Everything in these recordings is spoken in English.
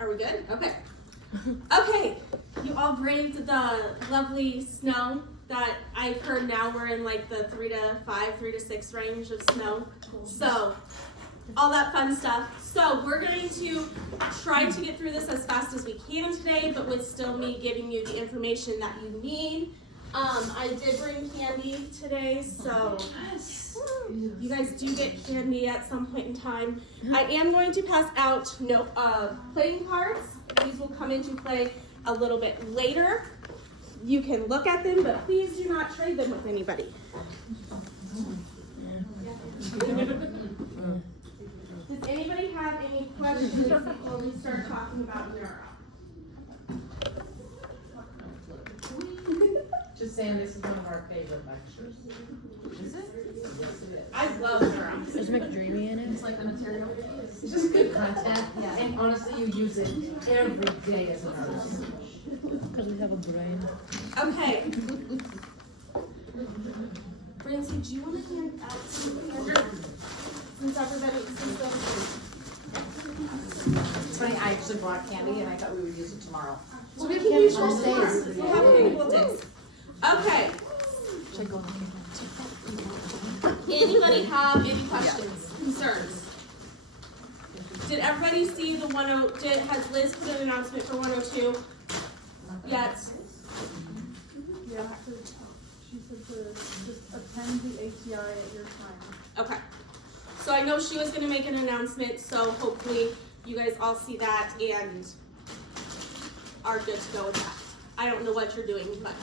Are we good? Okay. Okay, you all braved the lovely snow that I've heard now we're in like the 3 to 5, 3 to 6 range of snow. So, all that fun stuff. So, we're going to try to get through this as fast as we can today, but with still me giving you the information that you need. I did bring candy today, so you guys do get candy at some point in time. I am going to pass out playing cards. These will come into play a little bit later. You can look at them, but please do not trade them with anybody. Does anybody have any questions before we start talking about neuro? Just saying, this is one of our favorite lectures. Is it? Yes, it is. I love neuro. Does it make Dreamy in it? It's like the material. It's just good content. Yeah, and honestly, you use it every day as a nurse. Because we have a brain. Okay. Brancy, do you want to hand out some candy? Since everybody, It's funny, I actually brought candy and I thought we would use it tomorrow. so we can use yours Most tomorrow. days. We'll have a couple days. Okay. Should I go on the Anybody have any questions, concerns? Did everybody see the has Liz put an announcement for 102 yet? Yeah, she said to just attend the ATI at your time. Okay. So I know she was going to make an announcement, so hopefully you guys all see that and are good to go with that. I don't know what you're doing, but.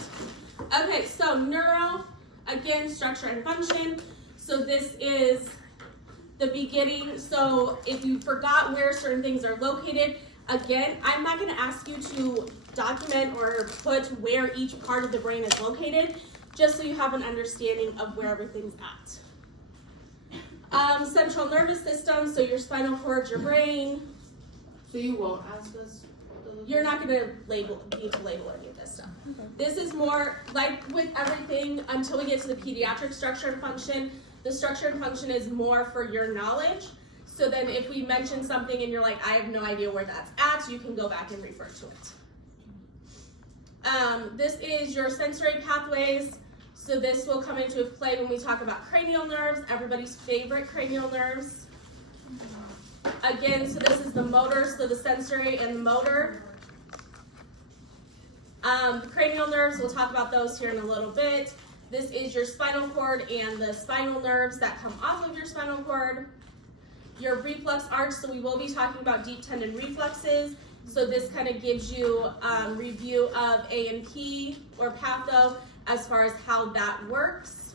Okay, so neuro, again, structure and function. So this is the beginning. So if you forgot where certain things are located, again, I'm not going to ask you to document or put where each part of the brain is located, just so you have an understanding of where everything's at. Central nervous system, so your spinal cord, your brain. So you won't ask us? You're not going to need to label any of this stuff. Okay. This is more like with everything until we get to the pediatric structure and function. The structure and function is more for your knowledge. So then if we mention something and you're like, I have no idea where that's at, you can go back and refer to it. This is your sensory pathways. So this will come into play when we talk about cranial nerves, everybody's favorite cranial nerves. Again, so this is the motor, so the sensory and the motor. Cranial nerves, we'll talk about those here in a little bit. This is your spinal cord and the spinal nerves that come off of your spinal cord. Your reflex arch, so we will be talking about deep tendon reflexes. So this kind of gives you review of A&P or patho as far as how that works.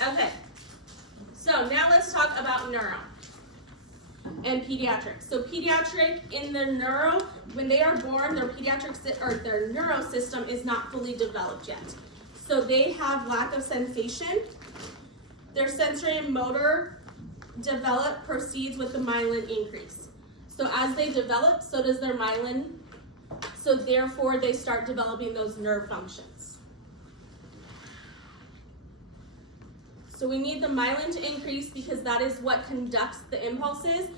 Okay, so now let's talk about neuro and pediatric. So pediatric in the neuro, when they are born, their their neuro system is not fully developed yet. So they have lack of sensation. Their sensory and motor proceeds with the myelin increase. So as they develop, so does their myelin. So therefore, they start developing those nerve functions. So we need the myelin to increase because that is what conducts the impulses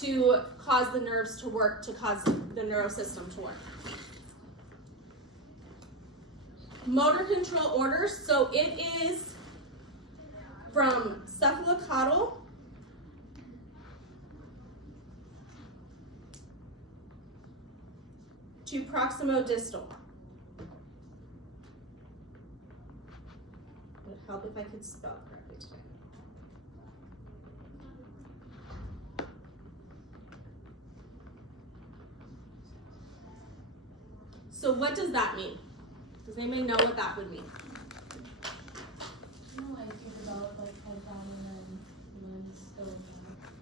to cause the nerves to work, to cause the neurosystem to work. Motor control orders, so it is from cephalocaudal to proximodistal. It would help if I could spell correctly today. So what does that mean? Does anybody know what that would mean?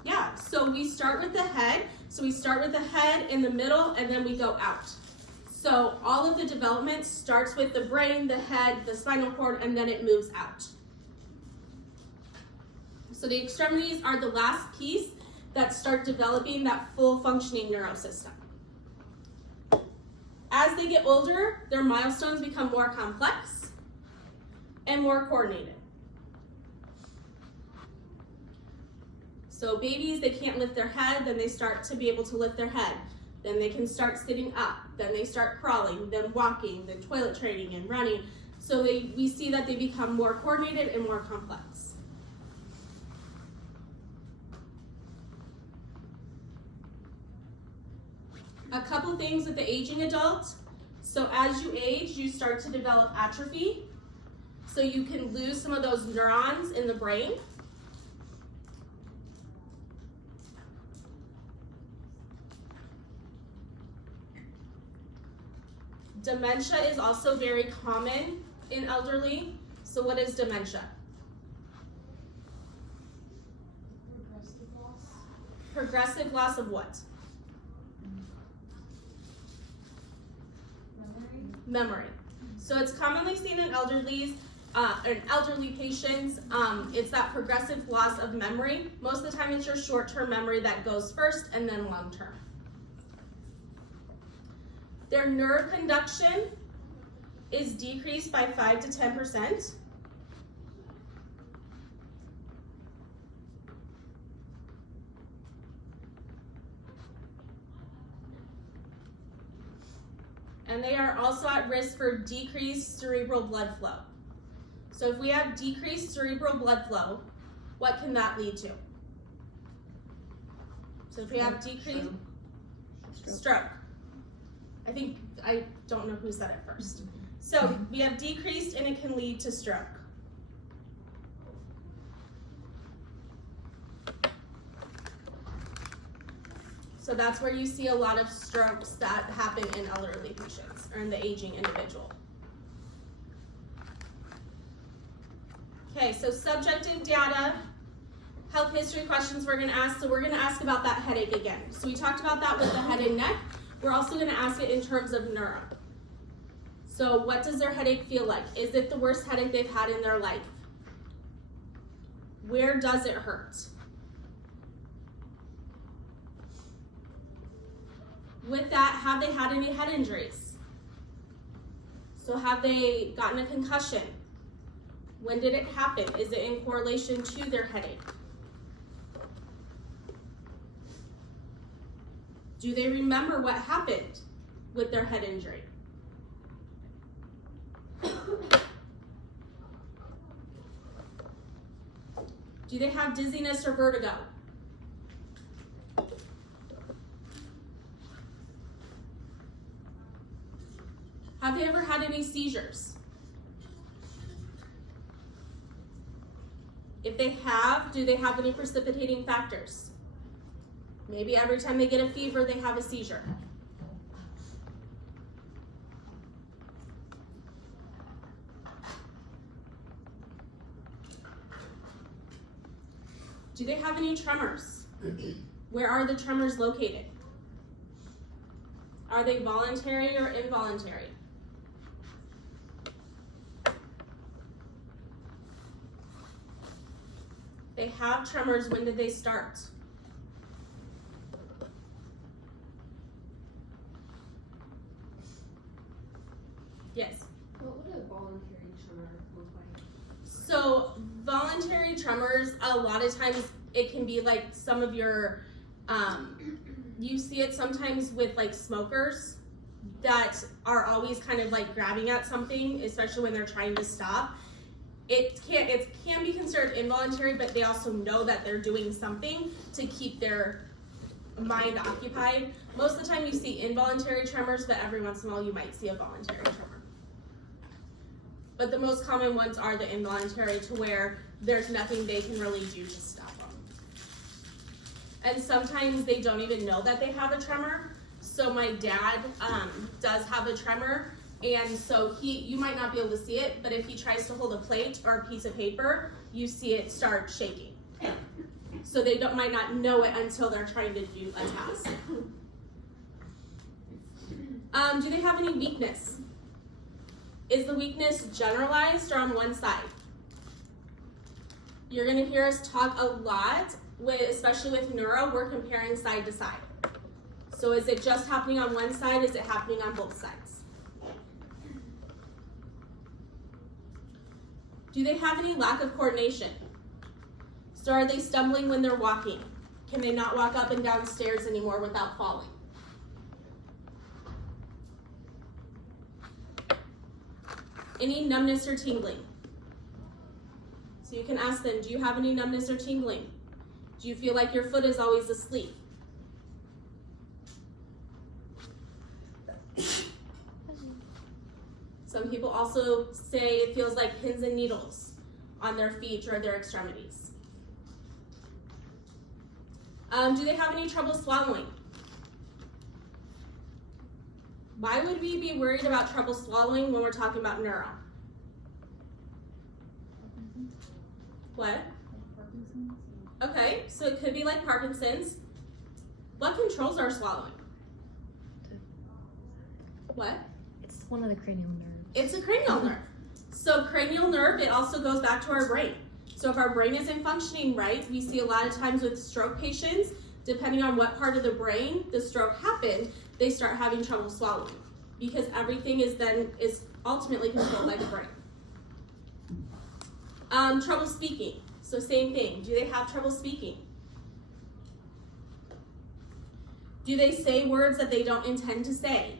Yeah, so we start with the head. So we start with the head in the middle and then we go out. So all of the development starts with the brain, the head, the spinal cord, and then it moves out. So the extremities are the last piece that start developing that full functioning neurosystem. As they get older, their milestones become more complex and more coordinated. So babies, they can't lift their head, then they start to be able to lift their head. Then they can start sitting up, then they start crawling, then walking, then toilet training and running. So we see that they become more coordinated and more complex. A couple things with the aging adult. So as you age, you start to develop atrophy. So you can lose some of those neurons in the brain. Dementia is also very common in elderly. So what is dementia? Progressive loss. Progressive loss of what? Memory. So it's commonly seen in elderly patients. It's that progressive loss of memory. Most of the time it's your short-term memory that goes first and then long-term. Their nerve conduction is decreased by 5 to 10%. And they are also at risk for decreased cerebral blood flow. So if we have decreased cerebral blood flow, what can that lead to? So if we have decreased stroke. I don't know who said it first. So we have decreased and it can lead to stroke. So that's where you see a lot of strokes that happen in elderly patients or in the aging individual. Okay, so subjective data, health history questions we're gonna ask. So we're gonna ask about that headache again. So we talked about that with the head and neck. We're also gonna ask it in terms of neuro. So what does their headache feel like? Is it the worst headache they've had in their life? Where does it hurt? With that, have they had any head injuries? So have they gotten a concussion? When did it happen? Is it in correlation to their headache? Do they remember what happened with their head injury? Do they have dizziness or vertigo? Have they ever had any seizures? If they have, do they have any precipitating factors? Maybe every time they get a fever, they have a seizure. Do they have any tremors? Where are the tremors located? Are they voluntary or involuntary? They have tremors. When did they start? Yes. What would a voluntary tremor look like? So voluntary tremors, a lot of times it can be like some of your, you see it sometimes with like smokers that are always kind of like grabbing at something, especially when they're trying to stop. It can be considered involuntary, but they also know that they're doing something to keep their mind occupied. Most of the time you see involuntary tremors, but every once in a while you might see a voluntary tremor. But the most common ones are the involuntary, to where there's nothing they can really do to stop them. And sometimes they don't even know that they have a tremor. So my dad does have a tremor, and so you might not be able to see it, but if he tries to hold a plate or a piece of paper, you see it start shaking. So they might not know it until they're trying to do a task. Do they have any weakness? Is the weakness generalized or on one side? You're gonna hear us talk a lot, especially with neuro, we're comparing side to side. So is it just happening on one side? Is it happening on both sides? Do they have any lack of coordination? So are they stumbling when they're walking? Can they not walk up and down stairs anymore without falling? Any numbness or tingling? So you can ask them, do you have any numbness or tingling? Do you feel like your foot is always asleep? Some people also say it feels like pins and needles on their feet or their extremities. Do they have any trouble swallowing? Why would we be worried about trouble swallowing when we're talking about neuro? What? Parkinson's. Okay, so it could be like Parkinson's. What controls our swallowing? What? It's one of the cranial nerves. It's a cranial nerve. So cranial nerve, it also goes back to our brain. So if our brain isn't functioning right, we see a lot of times with stroke patients, depending on what part of the brain the stroke happened, they start having trouble swallowing because everything is ultimately controlled by the brain. Trouble speaking. So same thing. Do they have trouble speaking? Do they say words that they don't intend to say?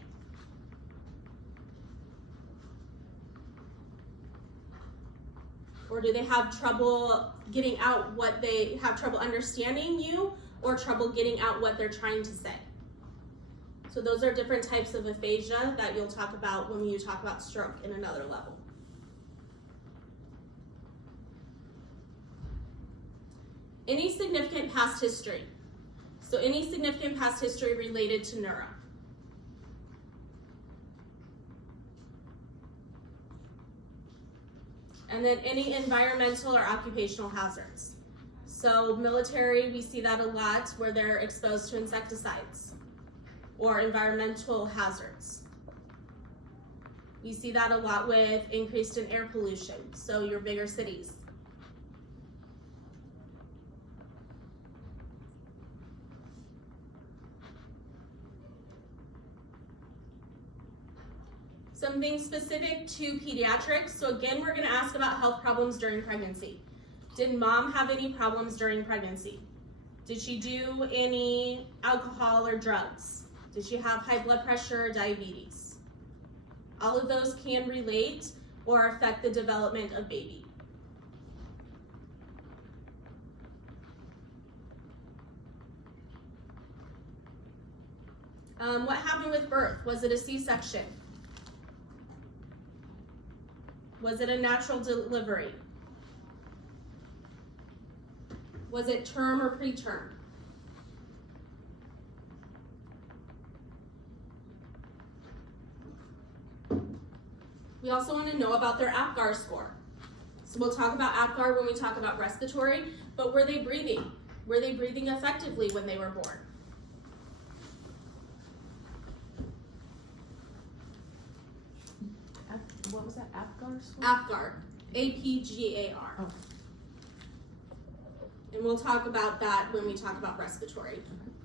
Or do they have trouble getting out what they have trouble understanding you or trouble getting out what they're trying to say? So those are different types of aphasia that you'll talk about when you talk about stroke in another level. Any significant past history. So any significant past history related to neuro. And then any environmental or occupational hazards. So military, we see that a lot where they're exposed to insecticides or environmental hazards. We see that a lot with increased in air pollution, so your bigger cities. Something specific to pediatrics. So again, we're gonna ask about health problems during pregnancy. Did mom have any problems during pregnancy? Did she do any alcohol or drugs? Did she have high blood pressure or diabetes? All of those can relate or affect the development of baby. What happened with birth? Was it a C-section? Was it a natural delivery? Was it term or preterm? We also want to know about their APGAR score. So we'll talk about APGAR when we talk about respiratory, but were they breathing? Were they breathing effectively when they were born? What was that, APGAR score? APGAR, A-P-G-A-R. Okay. And we'll talk about that when we talk about respiratory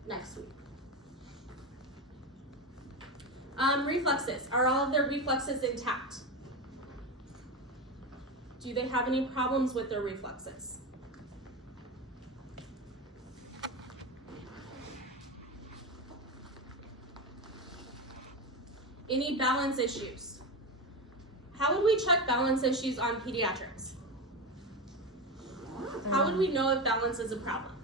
next week. Reflexes. Are all of their reflexes intact? Do they have any problems with their reflexes? Any balance issues? How would we check balance issues on pediatrics? How would we know if balance is a problem?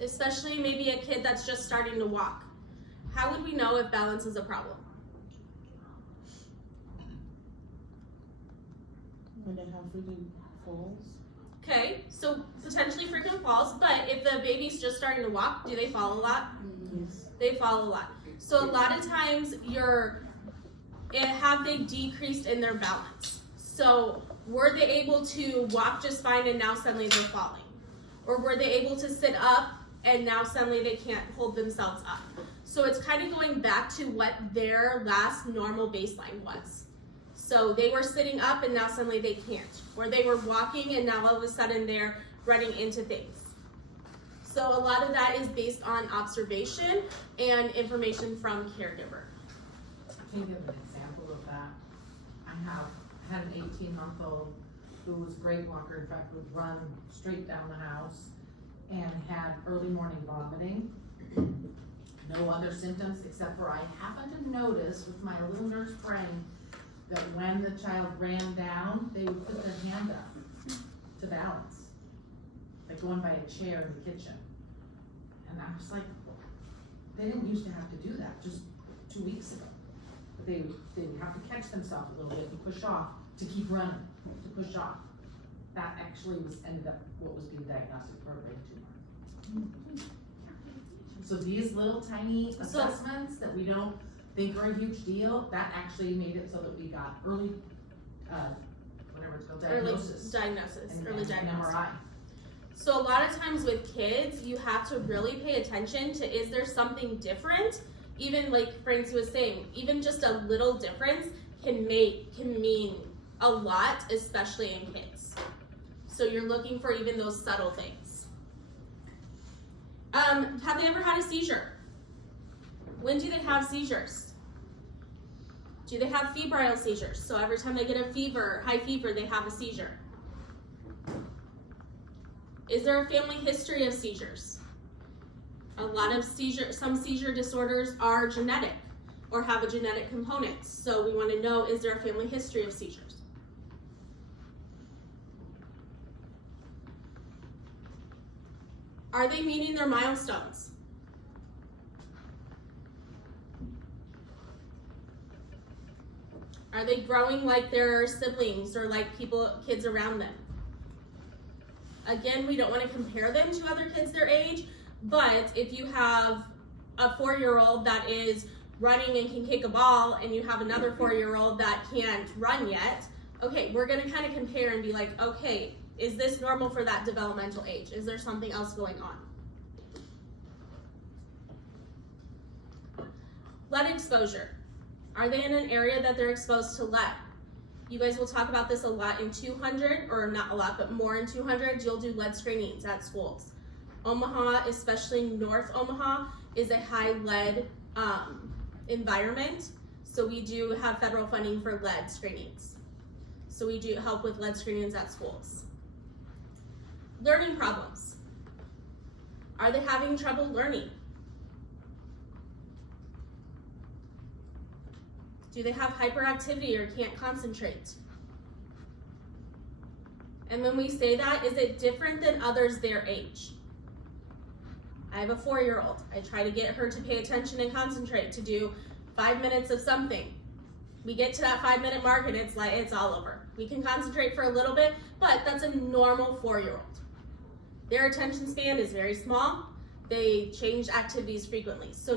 Especially maybe a kid that's just starting to walk. How would we know if balance is a problem? When they have frequent falls. Okay, so potentially frequent falls, but if the baby's just starting to walk, do they fall a lot? Yes. They fall a lot. So a lot of times have they decreased in their balance? So were they able to walk just fine and now suddenly they're falling? Or were they able to sit up and now suddenly they can't hold themselves up? So it's kind of going back to what their last normal baseline was. So they were sitting up and now suddenly they can't. Or they were walking and now all of a sudden they're running into things. So a lot of that is based on observation and information from caregiver. I can give an example of that. I had an 18-month-old who was a great walker, in fact, would run straight down the house and had early morning vomiting. No other symptoms except for I happened to notice with my little nurse praying that when the child ran down, they would put their hand up to balance, like going by a chair in the kitchen. And I was like, they didn't used to have to do that just 2 weeks ago. But they would have to catch themselves a little bit and push off to keep running, to push off. That actually ended up what was being diagnostic for a brain tumor. So these little tiny assessments that we don't think are a huge deal, that actually made it so that we got early, whatever it's called, diagnosis. Early and diagnosis. MRI. So a lot of times with kids, you have to really pay attention to, is there something different? Even like Francie was saying, even just a little difference can mean a lot, especially in kids. So you're looking for even those subtle things. Have they ever had a seizure? When do they have seizures? Do they have febrile seizures? So every time they get a fever, high fever, they have a seizure. Is there a family history of seizures? A lot of some seizure disorders are genetic or have a genetic component. So we want to know, is there a family history of seizures? Are they meeting their milestones? Are they growing like their siblings or like kids around them? Again, we don't want to compare them to other kids their age, but if you have a 4-year-old that is running and can kick a ball and you have another 4-year-old that can't run yet, okay, we're going to kind of compare and be like, okay, is this normal for that developmental age? Is there something else going on? Lead exposure. Are they in an area that they're exposed to lead? You guys will talk about this a lot in 200, or not a lot, but more in 200. You'll do lead screenings at schools. Omaha, especially North Omaha, is a high lead environment. So we do have federal funding for lead screenings. So we do help with lead screenings at schools. Learning problems. Are they having trouble learning? Do they have hyperactivity or can't concentrate? And when we say that, is it different than others their age? I have a 4-year-old. I try to get her to pay attention and concentrate, to do 5 minutes of something. We get to that 5-minute mark and it's like, it's all over. We can concentrate for a little bit, but that's a normal 4-year-old. Their attention span is very small. They change activities frequently. So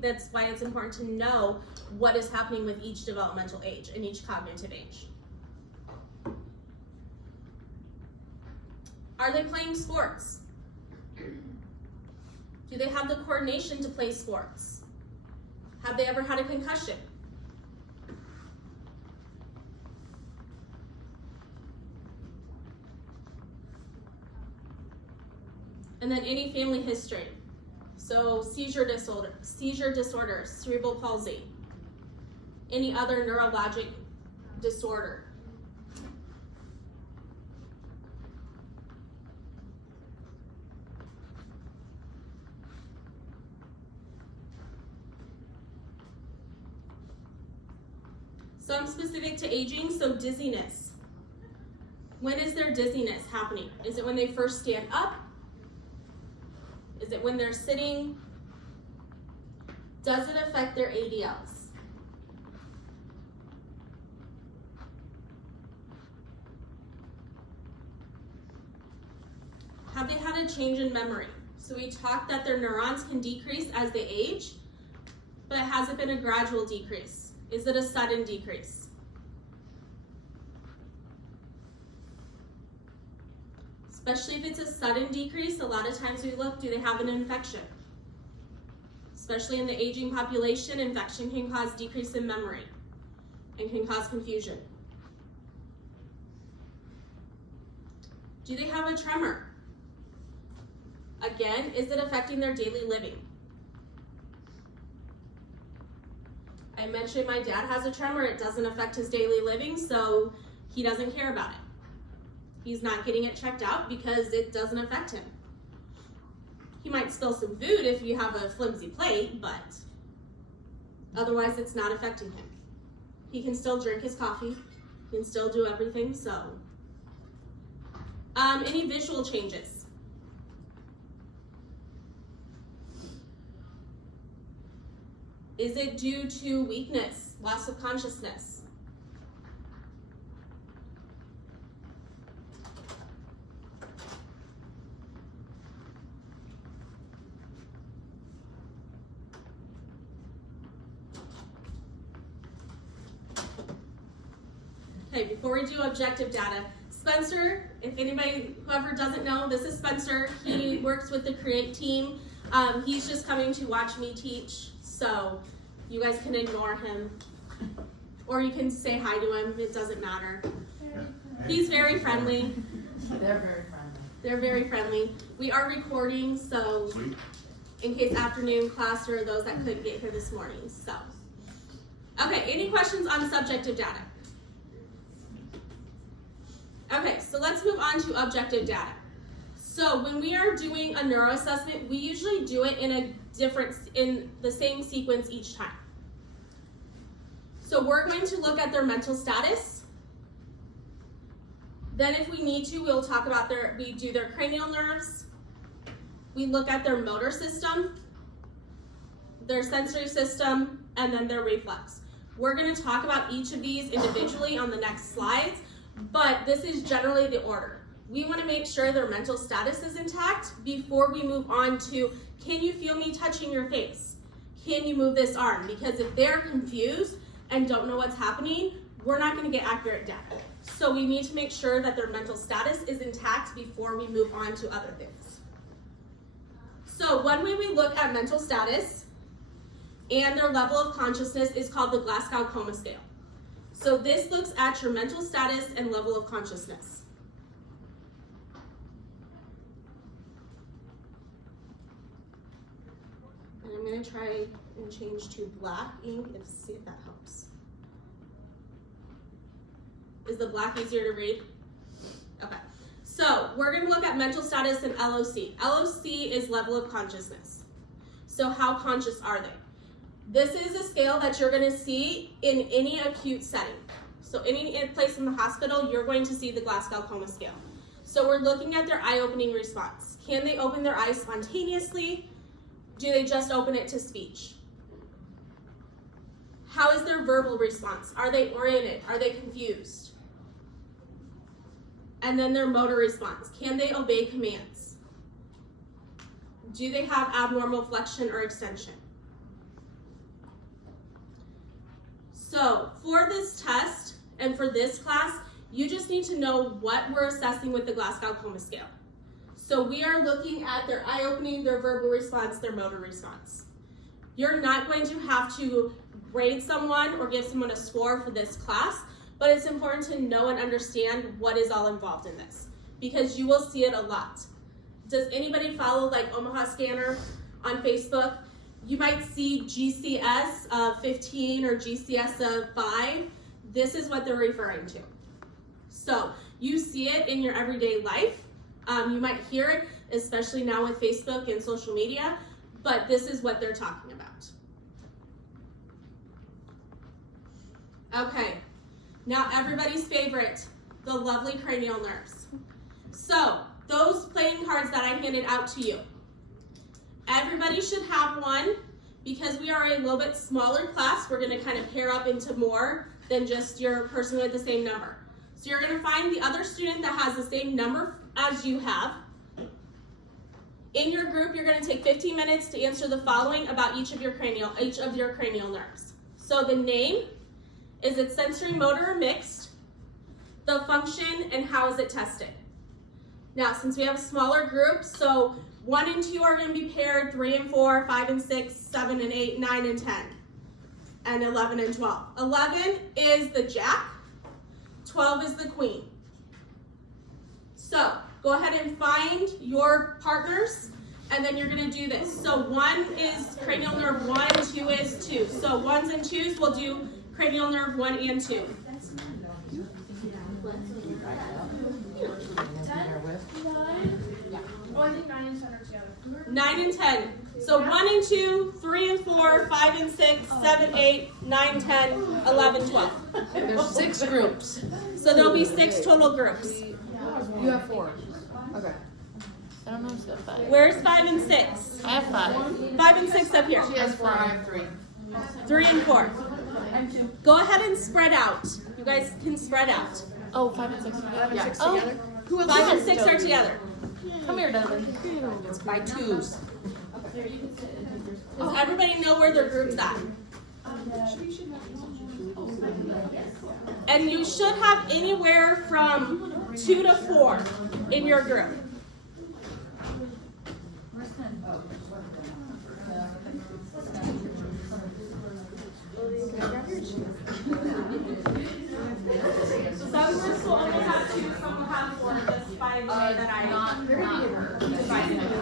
that's why it's important to know what is happening with each developmental age and each cognitive age. Are they playing sports? Do they have the coordination to play sports? Have they ever had a concussion? And then any family history. So seizure disorders, cerebral palsy, any other neurologic disorder. Some specific to aging, so dizziness. When is their dizziness happening? Is it when they first stand up? Is it when they're sitting? Does it affect their ADLs? Have they had a change in memory? So we talked that their neurons can decrease as they age, but has it been a gradual decrease? Is it a sudden decrease? Especially if it's a sudden decrease, a lot of times we look, do they have an infection? Especially in the aging population, infection can cause decrease in memory and can cause confusion. Do they have a tremor? Again, is it affecting their daily living? I mentioned my dad has a tremor. It doesn't affect his daily living, so he doesn't care about it. He's not getting it checked out because it doesn't affect him. He might spill some food if you have a flimsy plate, but otherwise it's not affecting him. He can still drink his coffee, he can still do everything, so. Any visual changes? Is it due to weakness, loss of consciousness? Okay, before we do objective data, Spencer, if anybody, whoever doesn't know, this is Spencer. He works with the CREATE team. He's just coming to watch me teach, so you guys can ignore him. Or you can say hi to him, it doesn't matter. He's very friendly. They're very friendly. They're very friendly. We are recording, so in case afternoon class or those that couldn't get here this morning, so. Okay, any questions on subjective data? Okay, so let's move on to objective data. So when we are doing a neuroassessment, we usually do it in the same sequence each time. So we're going to look at their mental status. Then if we need to, we'll talk about we do their cranial nerves. We look at their motor system, their sensory system, and then their reflex. We're gonna talk about each of these individually on the next slides, but this is generally the order. We wanna make sure their mental status is intact before we move on to, can you feel me touching your face? Can you move this arm? Because if they're confused and don't know what's happening, we're not gonna get accurate data. So we need to make sure that their mental status is intact before we move on to other things. So one way we look at mental status and their level of consciousness is called the Glasgow Coma Scale. So this looks at your mental status and level of consciousness. And I'm gonna try and change to black ink and see if that helps. Is the black easier to read? Okay. So we're gonna look at mental status and LOC. LOC is level of consciousness. So how conscious are they? This is a scale that you're gonna see in any acute setting. So any place in the hospital, you're going to see the Glasgow Coma Scale. So we're looking at their eye-opening response. Can they open their eyes spontaneously? Do they just open it to speech? How is their verbal response? Are they oriented? Are they confused? And then their motor response. Can they obey commands? Do they have abnormal flexion or extension? So for this test and for this class, you just need to know what we're assessing with the Glasgow Coma Scale. So we are looking at their eye opening, their verbal response, their motor response. You're not going to have to grade someone or give someone a score for this class, but it's important to know and understand what is all involved in this because you will see it a lot. Does anybody follow like Omaha Scanner on Facebook? You might see GCS of 15 or GCS of 5. This is what they're referring to. So you see it in your everyday life. You might hear it, especially now with Facebook and social media, but this is what they're talking about. Okay, now everybody's favorite, the lovely cranial nerves. So those playing cards that I handed out to you, everybody should have one because we are a little bit smaller class. We're gonna kind of pair up into more than just your person with the same number. So you're gonna find the other student that has the same number as you have. In your group, you're gonna take 15 minutes to answer the following about each of your cranial nerves. So the name, is it sensory, motor, or mixed? The function, and how is it tested? Now, since we have a smaller group, so 1 and 2 are gonna be paired, 3 and 4, 5 and 6, 7 and 8, 9 and 10, and 11 and 12. 11 is the jack, 12 is the queen. So go ahead and find your partners, and then you're gonna do this. So 1 is cranial nerve 1, 2 is 2. So 1s and 2s, we'll do cranial nerve 1 and 2. Oh, I think 9 and 10 are together. 9 and 10. So 1 and 2, 3 and 4, 5 and 6, 7, 8, 9, 10, 11, 12. There's 6 groups. So there'll be 6 total groups. You have 4. Okay. I don't know who's got 5. Where's 5 and 6? I have 5. 5 and 6 up here. She has 4, I have 3. 3 and 4. Go ahead and spread out. You guys can spread out. Oh, 5 and 6 together? Yeah. Oh, 5 and 6 are together. come here, Donovan. It's by 2s. Does everybody know where their group's at? And you should have anywhere from 2 to 4 in your group. Some groups will only have 2, some will have 4, just by the way that I divided it.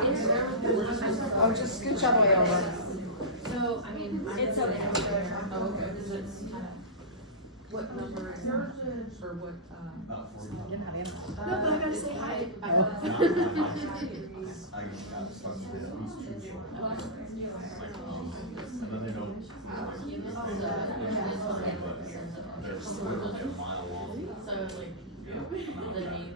Oh, just scooch all the way over. So, I mean, It's okay. Oh, okay. What number is her, or what, About 40. no, but I gotta say hi. I got stuck with these 2 short. And then they don't. They're split like a mile long. So, like, the name.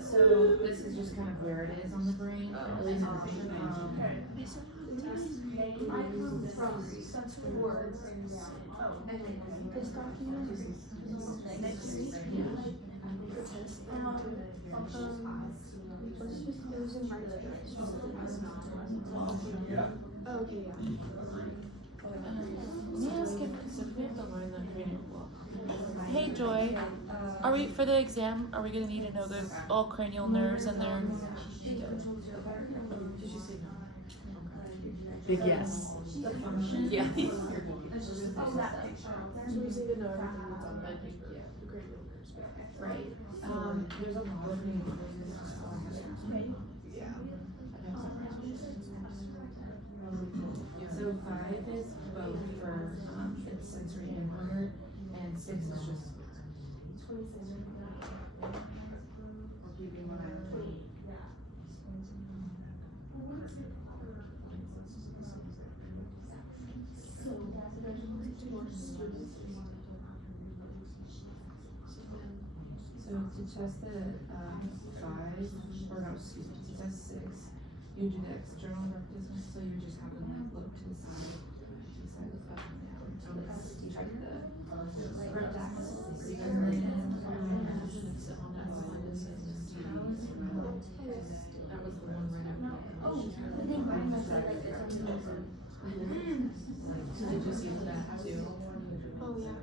So this is just kind of where it is on the brain, at least in the brain. Yeah. Okay, yeah. Let me ask if, so we have to learn the cranial block. Hey Joy, are we, for the exam, are we gonna need to know the all cranial nerves and their, big yes. yeah. Right. There's a lot of things. So 5 is both for, it's sensory and motor, and 6 is just. So to test the 5, or no, excuse me, to test 6, you do the external rectus, so you just have them like look to the side up and down. So it's, you type the rectus, and then sit on that side and says that was the one right after. Oh, I think mine was like so did you see that too? Oh, yeah.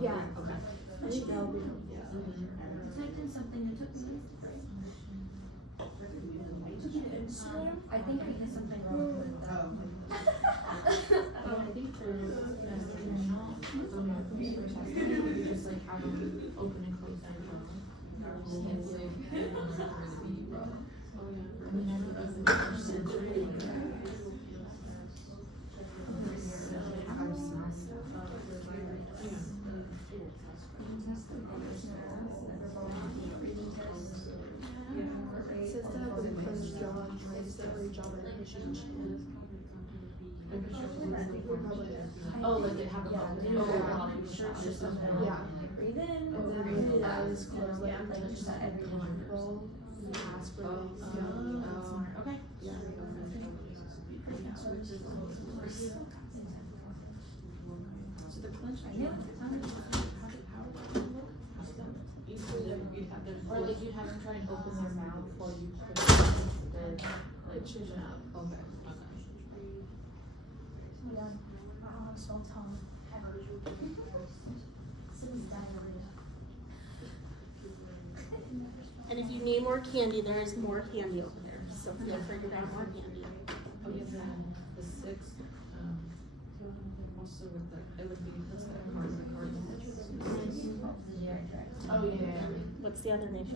Yeah. Okay. I think that'll be. Typed in something that took me. I think I did something wrong with that. I think for just like have them open and close their jaw. And so and then have the other sensory. How small stuff. It says to have a closed jaw and try to separate jaw and pushing. Oh, like they have a Yeah. Breathe in. And then with the eyes closed, like touch that every comfortable. Ask for okay. Yeah. So the clench, or like you'd have them try and open their mouth while you put the like chin up. Okay. Oh, so tall. Some diarrhea. And if you need more candy, there is more candy over there, so feel free to grab more candy. Oh, yes, the sixth, also with the, it would be, what's that card, the card? Oh, yeah. What's the other name?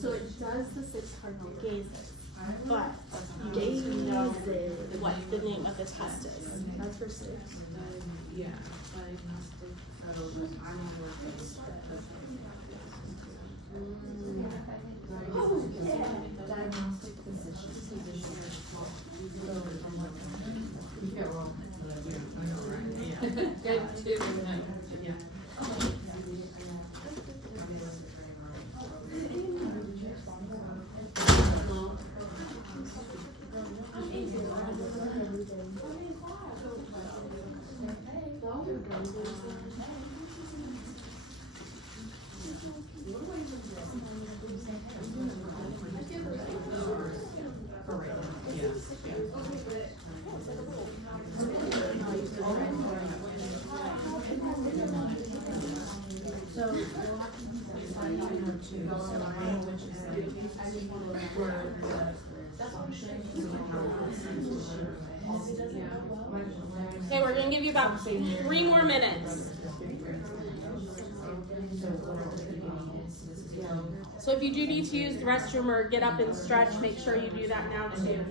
So it does the 6 cardinal gazes, but gazes what the name of the test is. That's for 6. Yeah, diagnostic. Diagnostic physician. Yeah, well, good too, yeah. Okay, we're gonna give you about 3 more minutes. So if you do need to use the restroom or get up and stretch, make sure you do that now too.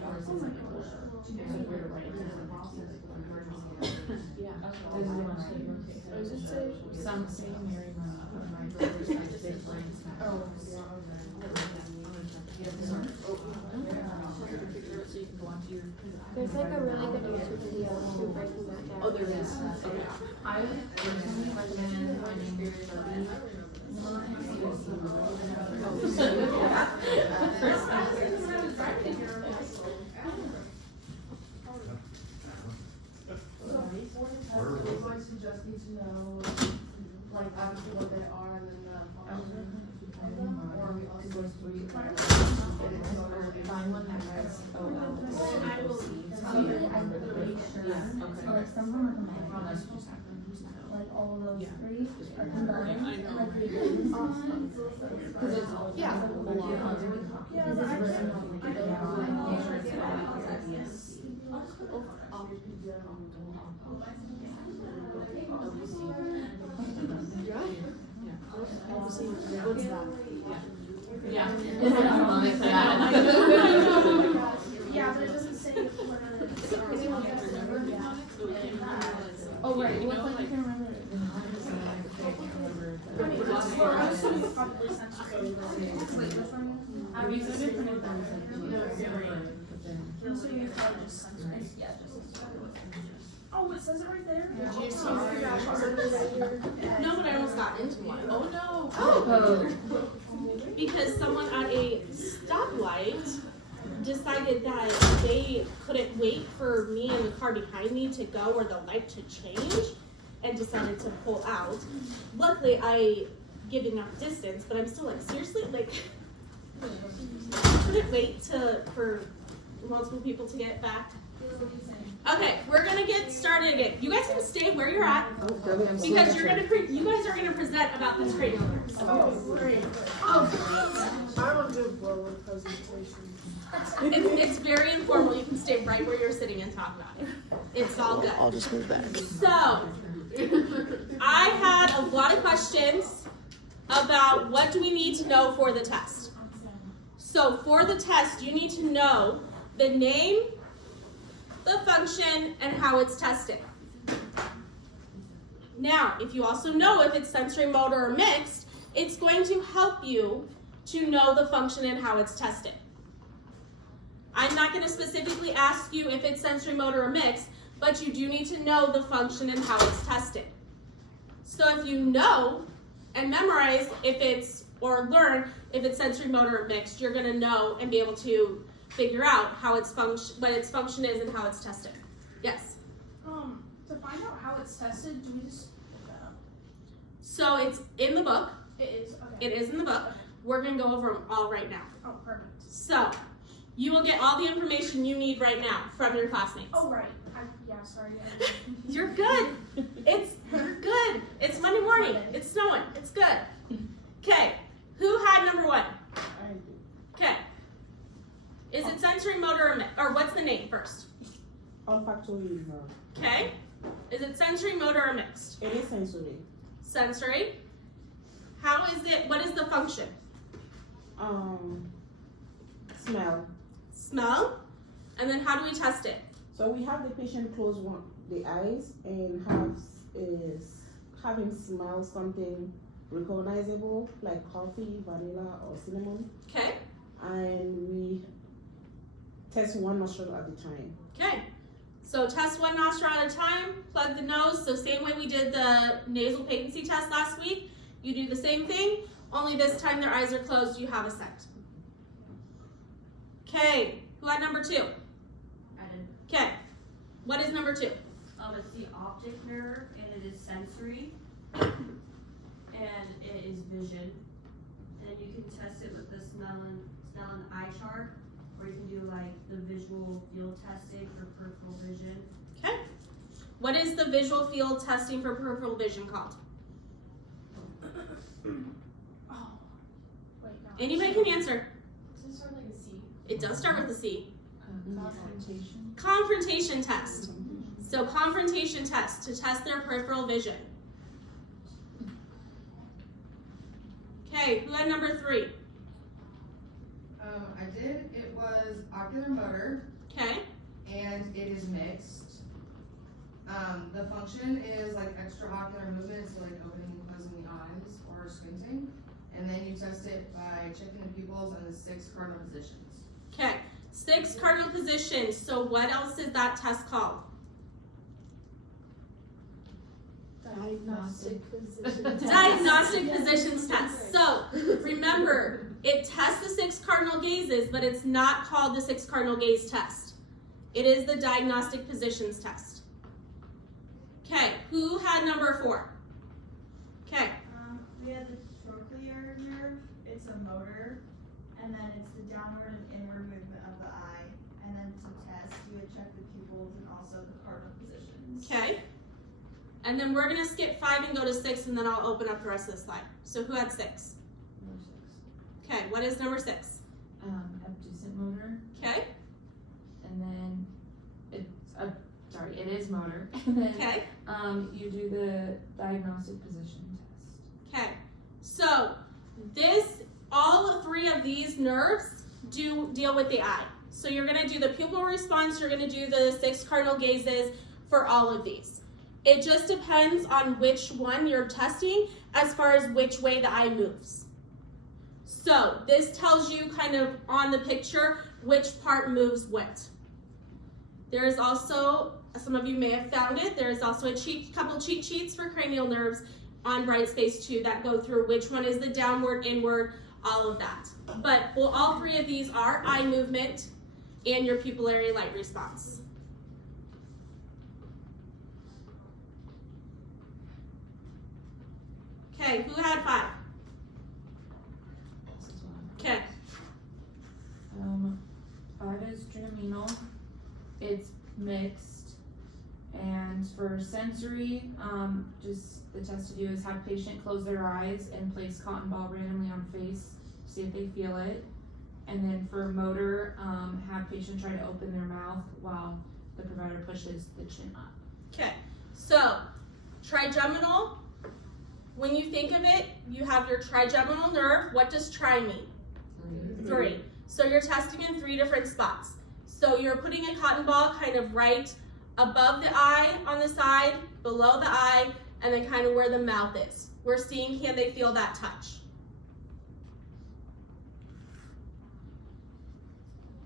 Some say Mary There's like a really good YouTube video to breaking that down. Oh, there is. Okay. I would personally recommend finding I suggest need to know, like, obviously what they are and then the function. Or we also go through. find one that has I'm pretty sure. So like someone recommended, like all of those 3 are combined, and like the is awesome. Cause it's all, yeah. This is written on like What's that? Yeah. Yeah, but it doesn't say what it is. Oh, right, well, if I can remember it. Oh, it says it right there? No, but I almost got into one. Oh, no. Oh. Because someone at a stoplight decided that they couldn't wait for me and the car behind me to go or the light to change and decided to pull out. Luckily, I give enough distance, but I'm still like, seriously? Like, couldn't wait for multiple people to get back. Okay, we're gonna get started again. You guys can stay where you're at because you guys are gonna present about this cranial nerves. Oh, great. Oh, I will do a blowout presentation. It's very informal. You can stay right where you're sitting and talk about it. It's all good. I'll just move back. So, I had a lot of questions about what do we need to know for the test. So, for the test, you need to know the name, the function, and how it's tested. Now, if you also know if it's sensory, motor, or mixed, it's going to help you to know the function and how it's tested. I'm not going to specifically ask you if it's sensory, motor, or mixed, but you do need to know the function and how it's tested. So if you know and memorize if it's, or learn if it's sensory, motor, or mixed. You're gonna know and be able to figure out how its function, what its function is and how it's tested. Yes? To find out how it's tested, do we just look that up? So it's in the book. It is, okay. It is in the book. We're gonna go over them all right now. Oh, perfect. So, you will get all the information you need right now from your classmates. Oh, right. Sorry. You're good. You're good. It's Monday morning. It's snowing. It's good. Okay. Who had number 1? I do. Okay. Is it sensory, motor, or what's the name first? Olfactory nerve. Okay. Is it sensory, motor, or mixed? It is sensory. Sensory. How is it? What is the function? Smell. Smell. And then how do we test it? So we have the patient close the eyes and have him smell something recognizable like coffee, vanilla, or cinnamon, Okay. and we test one nostril at a time. Okay. So test one nostril at a time, plug the nose. So same way we did the nasal patency test last week, you do the same thing, only this time their eyes are closed, you have a scent. Okay, who had number 2? I did. Okay, what is number 2? It's the optic nerve, and it is sensory, and it is vision. And you can test it with the smell and eye chart, or you can do like the visual field testing for peripheral vision. Okay. What is the visual field testing for peripheral vision called? Oh. Wait, no. Anybody can answer. Does it start like a C? It does start with a C. Confrontation. Confrontation test. So confrontation test to test their peripheral vision. Okay, who had number 3? I did. It was ocular motor, Okay, and it is mixed. The function is like extraocular movement, so like opening and closing the eyes or squinting. And then you test it by checking the pupils and the 6 cardinal positions. okay. 6 cardinal positions. So what else is that test called? Diagnostic Diagnostic positions test. So remember, it tests the 6 cardinal gazes, but it's not called the 6 cardinal gaze test. It is the diagnostic positions test. Okay, who had number 4? Okay, We have the trochlear nerve, it's a motor, and then it's the downward and inward movement of the eye. And then to test, you would check the pupils and also the cardinal positions. okay. And then we're gonna skip 5 and go to 6, and then I'll open up the rest of the slide. So who had 6? Number 6. Okay, what is number 6? Abducent motor, Okay, and then it is motor, and then okay, you do the diagnostic position test. okay. So all 3 of these nerves do deal with the eye. So you're gonna do the pupil response, you're gonna do the 6 cardinal gazes for all of these. It just depends on which one you're testing as far as which way the eye moves. So this tells you kind of on the picture which part moves what. There is also, some of you may have found it, there is also a couple cheat sheets for cranial nerves on Brightspace 2 that go through which one is the downward, inward, all of that. But all 3 of these are eye movement and your pupillary light response. Okay, who had 5? This is one. Okay, 5 is trigeminal. It's mixed. And for sensory, just the test to do is have patient close their eyes and place cotton ball randomly on face, see if they feel it. And then for motor, have patient try to open their mouth while the provider pushes the chin up. okay. So, trigeminal, when you think of it, you have your trigeminal nerve. What does tri mean? 3. So you're testing in 3 different spots. So you're putting a cotton ball kind of right above the eye on the side, below the eye, and then kind of where the mouth is. We're seeing, can they feel that touch?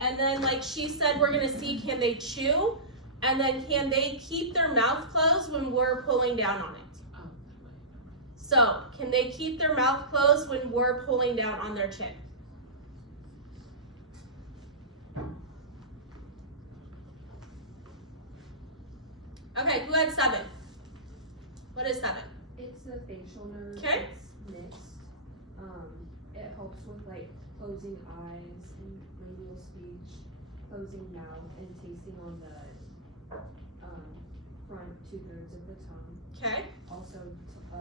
And then like she said, we're gonna see, can they chew? And then can they keep their mouth closed when we're pulling down on it? So can they keep their mouth closed when we're pulling down on their chin? Okay, who had 7? What is 7? It's the facial nerve. Okay. It's mixed. It helps with like closing eyes and labial speech, closing mouth, and tasting on the front 2/3 of the tongue. Okay. Also,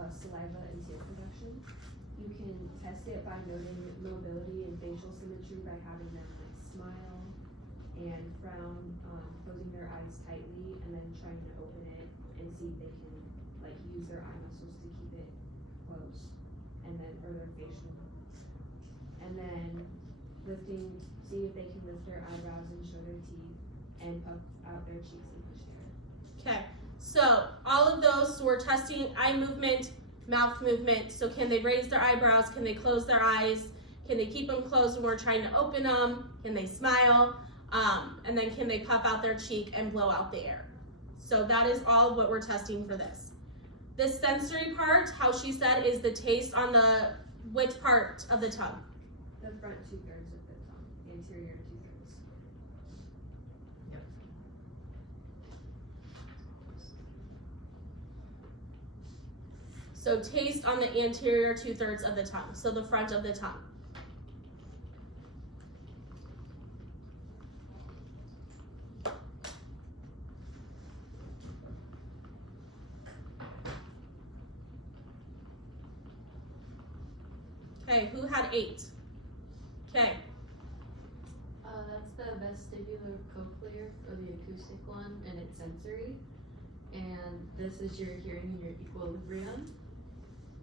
saliva and tear production. You can test it by noting mobility and facial symmetry by having them like smile and frown, closing their eyes tightly, and then trying to open it and see if they can like use their eye muscles to keep it closed, and then or their facial. And then lifting, see if they can lift their eyebrows and show their teeth, and puff out their cheeks and push their hair. Okay. So all of those, so we're testing eye movement, mouth movement. So can they raise their eyebrows? Can they close their eyes? Can they keep them closed when we're trying to open them? Can they smile? And then can they puff out their cheek and blow out the air? So that is all what we're testing for this. The sensory part, how she said, is the taste on the, which part of the tongue? The front 2/3 of the tongue, anterior 2/3. So taste on the anterior 2/3 of the tongue, so the front of the tongue. Okay, who had 8? Okay, That's the vestibular cochlear, or the acoustic one, and it's sensory. And this is your hearing and your equilibrium.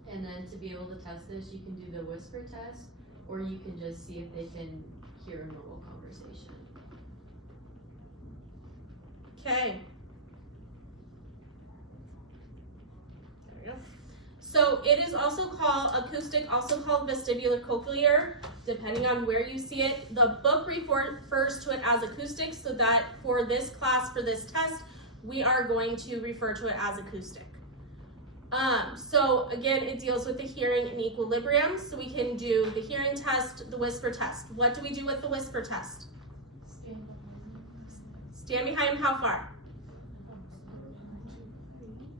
And then to be able to test this, you can do the whisper test, or you can just see if they can hear a normal conversation. okay. There we go. So it is also called acoustic, also called vestibular cochlear, depending on where you see it. The book refers to it as acoustic, so that for this class, for this test, we are going to refer to it as acoustic. So again, it deals with the hearing and equilibrium. So we can do the hearing test, the whisper test. What do we do with the whisper test? Stand behind how far?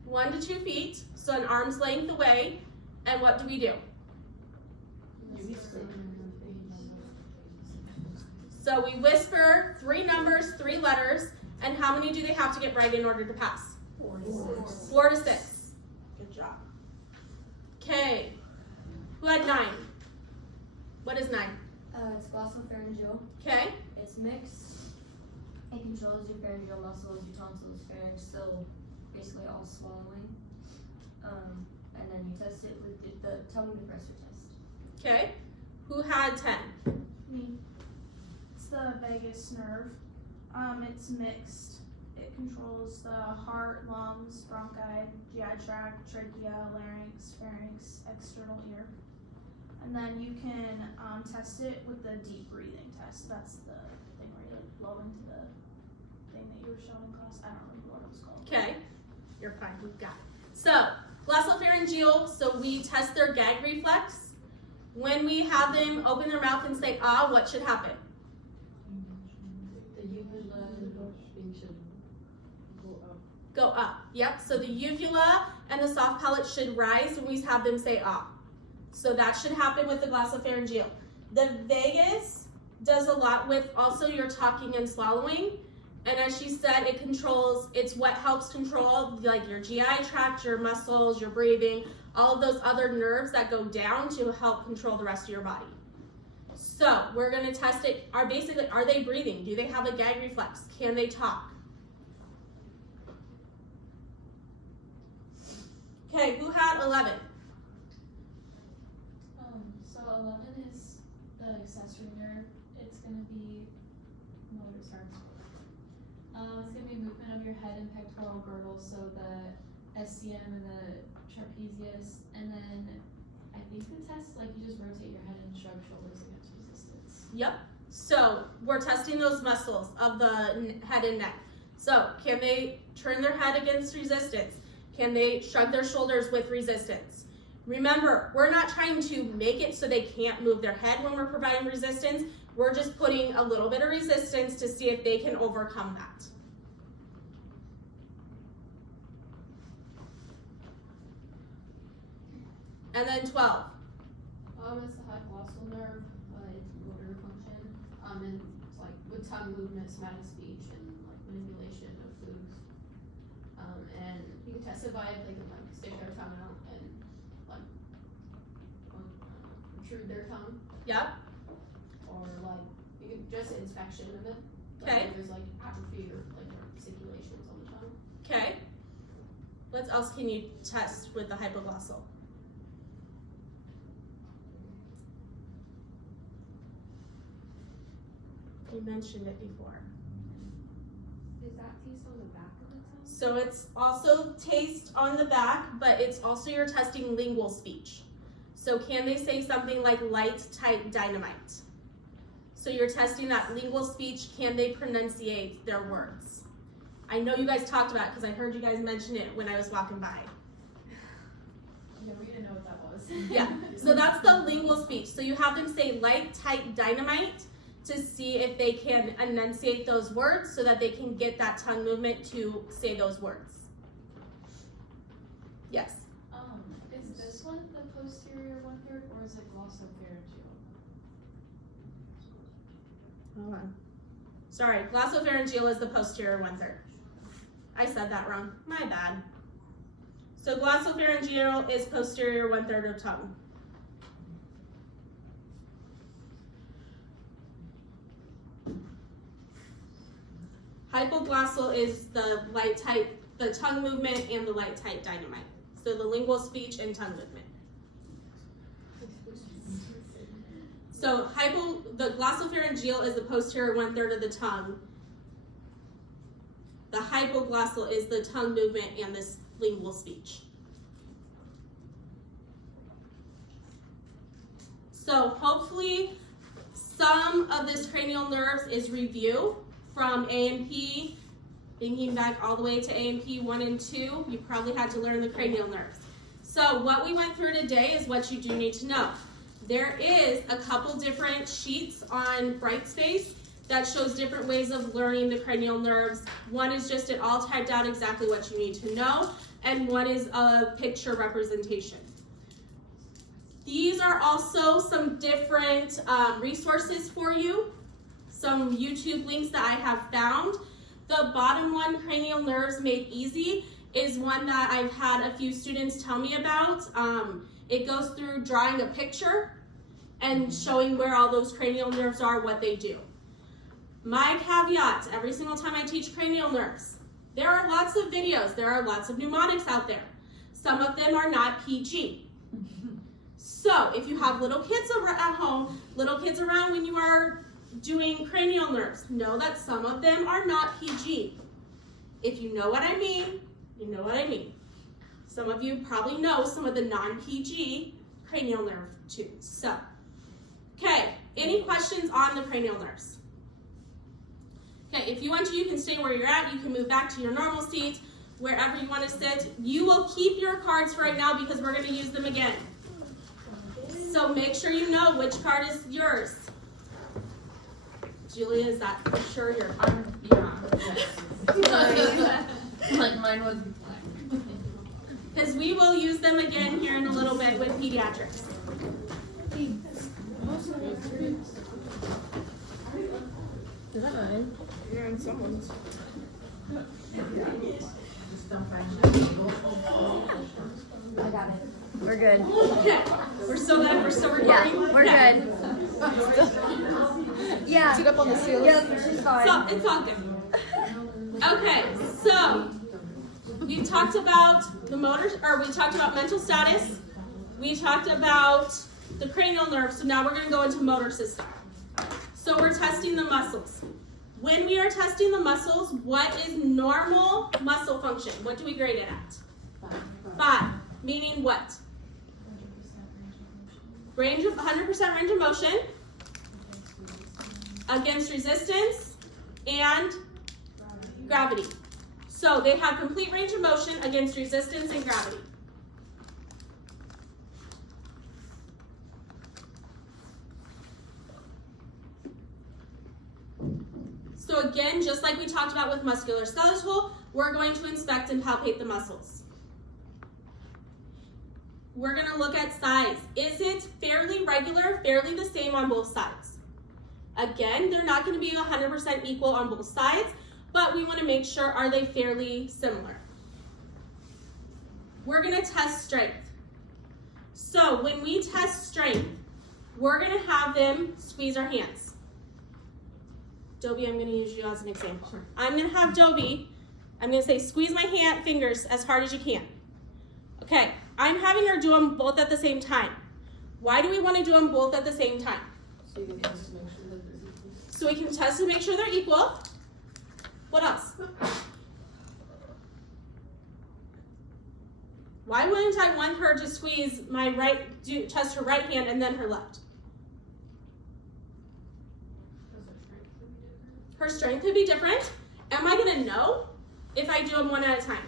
1 to 2 feet, so an arm's length away. And what do we do? So we whisper 3 numbers, 3 letters, and how many do they have to get right in order to pass? 4 to 6. Good job. Okay, who had 9? What is 9? It's glossopharyngeal. Okay, It's mixed. It controls your pharyngeal muscles, your tonsils, pharynx, so basically all swallowing. And then you test it with the tongue depressor test. okay. Who had 10? Me. It's the vagus nerve. It's mixed. It controls the heart, lungs, bronchi, GI tract, trachea, larynx, pharynx, external ear. And then you can test it with the deep breathing test. That's the thing where you like blow into the thing that you were showing in class. I don't remember what it was called. Okay, you're fine, we've got it. So, glossopharyngeal, so we test their gag reflex. When we have them open their mouth and say ah, what should happen? The uvula thing should Go up. Yep, so the uvula and the soft palate should rise when we have them say ah. So that should happen with the glossopharyngeal. The vagus does a lot with also your talking and swallowing. And as she said, it controls, it's what helps control like your GI tract, your muscles, your breathing, all of those other nerves that go down to help control the rest of your body. So we're gonna test it, are they breathing? Do they have a gag reflex? Can they talk? Okay, who had 11? So 11 is the accessory nerve. It's gonna be motor starts. It's gonna be movement of your head and pectoral girdle, so the SCM and the trapezius, and then I think the test, like you just rotate your head and shrug shoulders against resistance. Yep. So we're testing those muscles of the head and neck. So can they turn their head against resistance? Can they shrug their shoulders with resistance? Remember, we're not trying to make it so they can't move their head when we're providing resistance. We're just putting a little bit of resistance to see if they can overcome that. And then 12. It's the hypoglossal nerve, it's motor function, and it's like with tongue movement, somatic speech, and like manipulation of foods. And you can test it by if they can like stick their tongue out and like protrude their tongue. Yep. Or like you can just inspection of it. Like Okay. if there's like atrophy or like articulations on the tongue. Okay. What else can you test with the hypoglossal? You mentioned it before. Is that taste on the back of the tongue? So it's also taste on the back, but it's also you're testing lingual speech. So can they say something like light, tight, dynamite? So you're testing that lingual speech. Can they pronunciate their words? I know you guys talked about it because I heard you guys mention it when I was walking by. Yeah, we didn't know what that was. Yeah, so that's the lingual speech. So you have them say light, tight, dynamite to see if they can enunciate those words so that they can get that tongue movement to say those words. Yes? Is this one the posterior 1/3 or is it glossopharyngeal? Hold on. Sorry, glossopharyngeal is the posterior 1/3. I said that wrong. My bad. So glossopharyngeal is posterior 1/3 of tongue. Hypoglossal is the light, tight, the tongue movement and the light, tight, dynamite. So the lingual speech and tongue movement. So the glossopharyngeal is the posterior 1/3 of the tongue. The hypoglossal is the tongue movement and this lingual speech. So hopefully some of this cranial nerves is review from A&P, thinking back all the way to A&P 1 and 2, you probably had to learn the cranial nerves. So what we went through today is what you do need to know. There is a couple different sheets on Brightspace that shows different ways of learning the cranial nerves. One is just it all typed out exactly what you need to know, and one is a picture representation. These are also some different resources for you, some YouTube links that I have found. The bottom one, Cranial Nerves Made Easy, is one that I've had a few students tell me about. It goes through drawing a picture and showing where all those cranial nerves are, what they do. My caveat, every single time I teach cranial nerves, there are lots of videos, there are lots of mnemonics out there. Some of them are not PG. So if you have little kids over at home, little kids around when you are doing cranial nerves, know that some of them are not PG. If you know what I mean, you know what I mean. Some of you probably know some of the non-PG cranial nerve tunes. So, okay, any questions on the cranial nerves? Okay, if you want to, you can stay where you're at. You can move back to your normal seat, wherever you want to sit. You will keep your cards for right now because we're going to use them again. So make sure you know which card is yours. Julia, is that for sure your card? Yeah. Like mine was. Because we will use them again here in a little bit with pediatrics. Is that mine? You're in someone's. Just don't find that. I got it. We're good. Okay, we're still good. We're still recording. Yeah, we're Okay. good. Yeah. Sit up on the ceiling. Yep, she's fine. So it's all good. Okay, so we talked about the motor, or we talked about mental status. We talked about the cranial nerves. So now we're going to go into motor system. So we're testing the muscles. When we are testing the muscles, what is normal muscle function? What do we grade it at? 5. Meaning what? 100% range of motion against resistance and gravity. So they have complete range of motion against resistance and gravity. So again, just like we talked about with musculoskeletal, we're going to inspect and palpate the muscles. We're gonna look at size. Is it fairly regular, fairly the same on both sides? Again, they're not gonna be 100% equal on both sides, but we wanna make sure, are they fairly similar? We're gonna test strength. So when we test strength, we're gonna have them squeeze our hands. Dobie, I'm gonna use you as an example. I'm gonna have Dobie, I'm gonna say squeeze my fingers as hard as you can. Okay, I'm having her do them both at the same time. Why do we wanna do them both at the same time? So you can test to make sure that they're equal. So we can test to make sure they're equal. What else? Why wouldn't I want her to squeeze my test her right hand and then her left? Her strength could be different. Am I gonna know if I do them one at a time?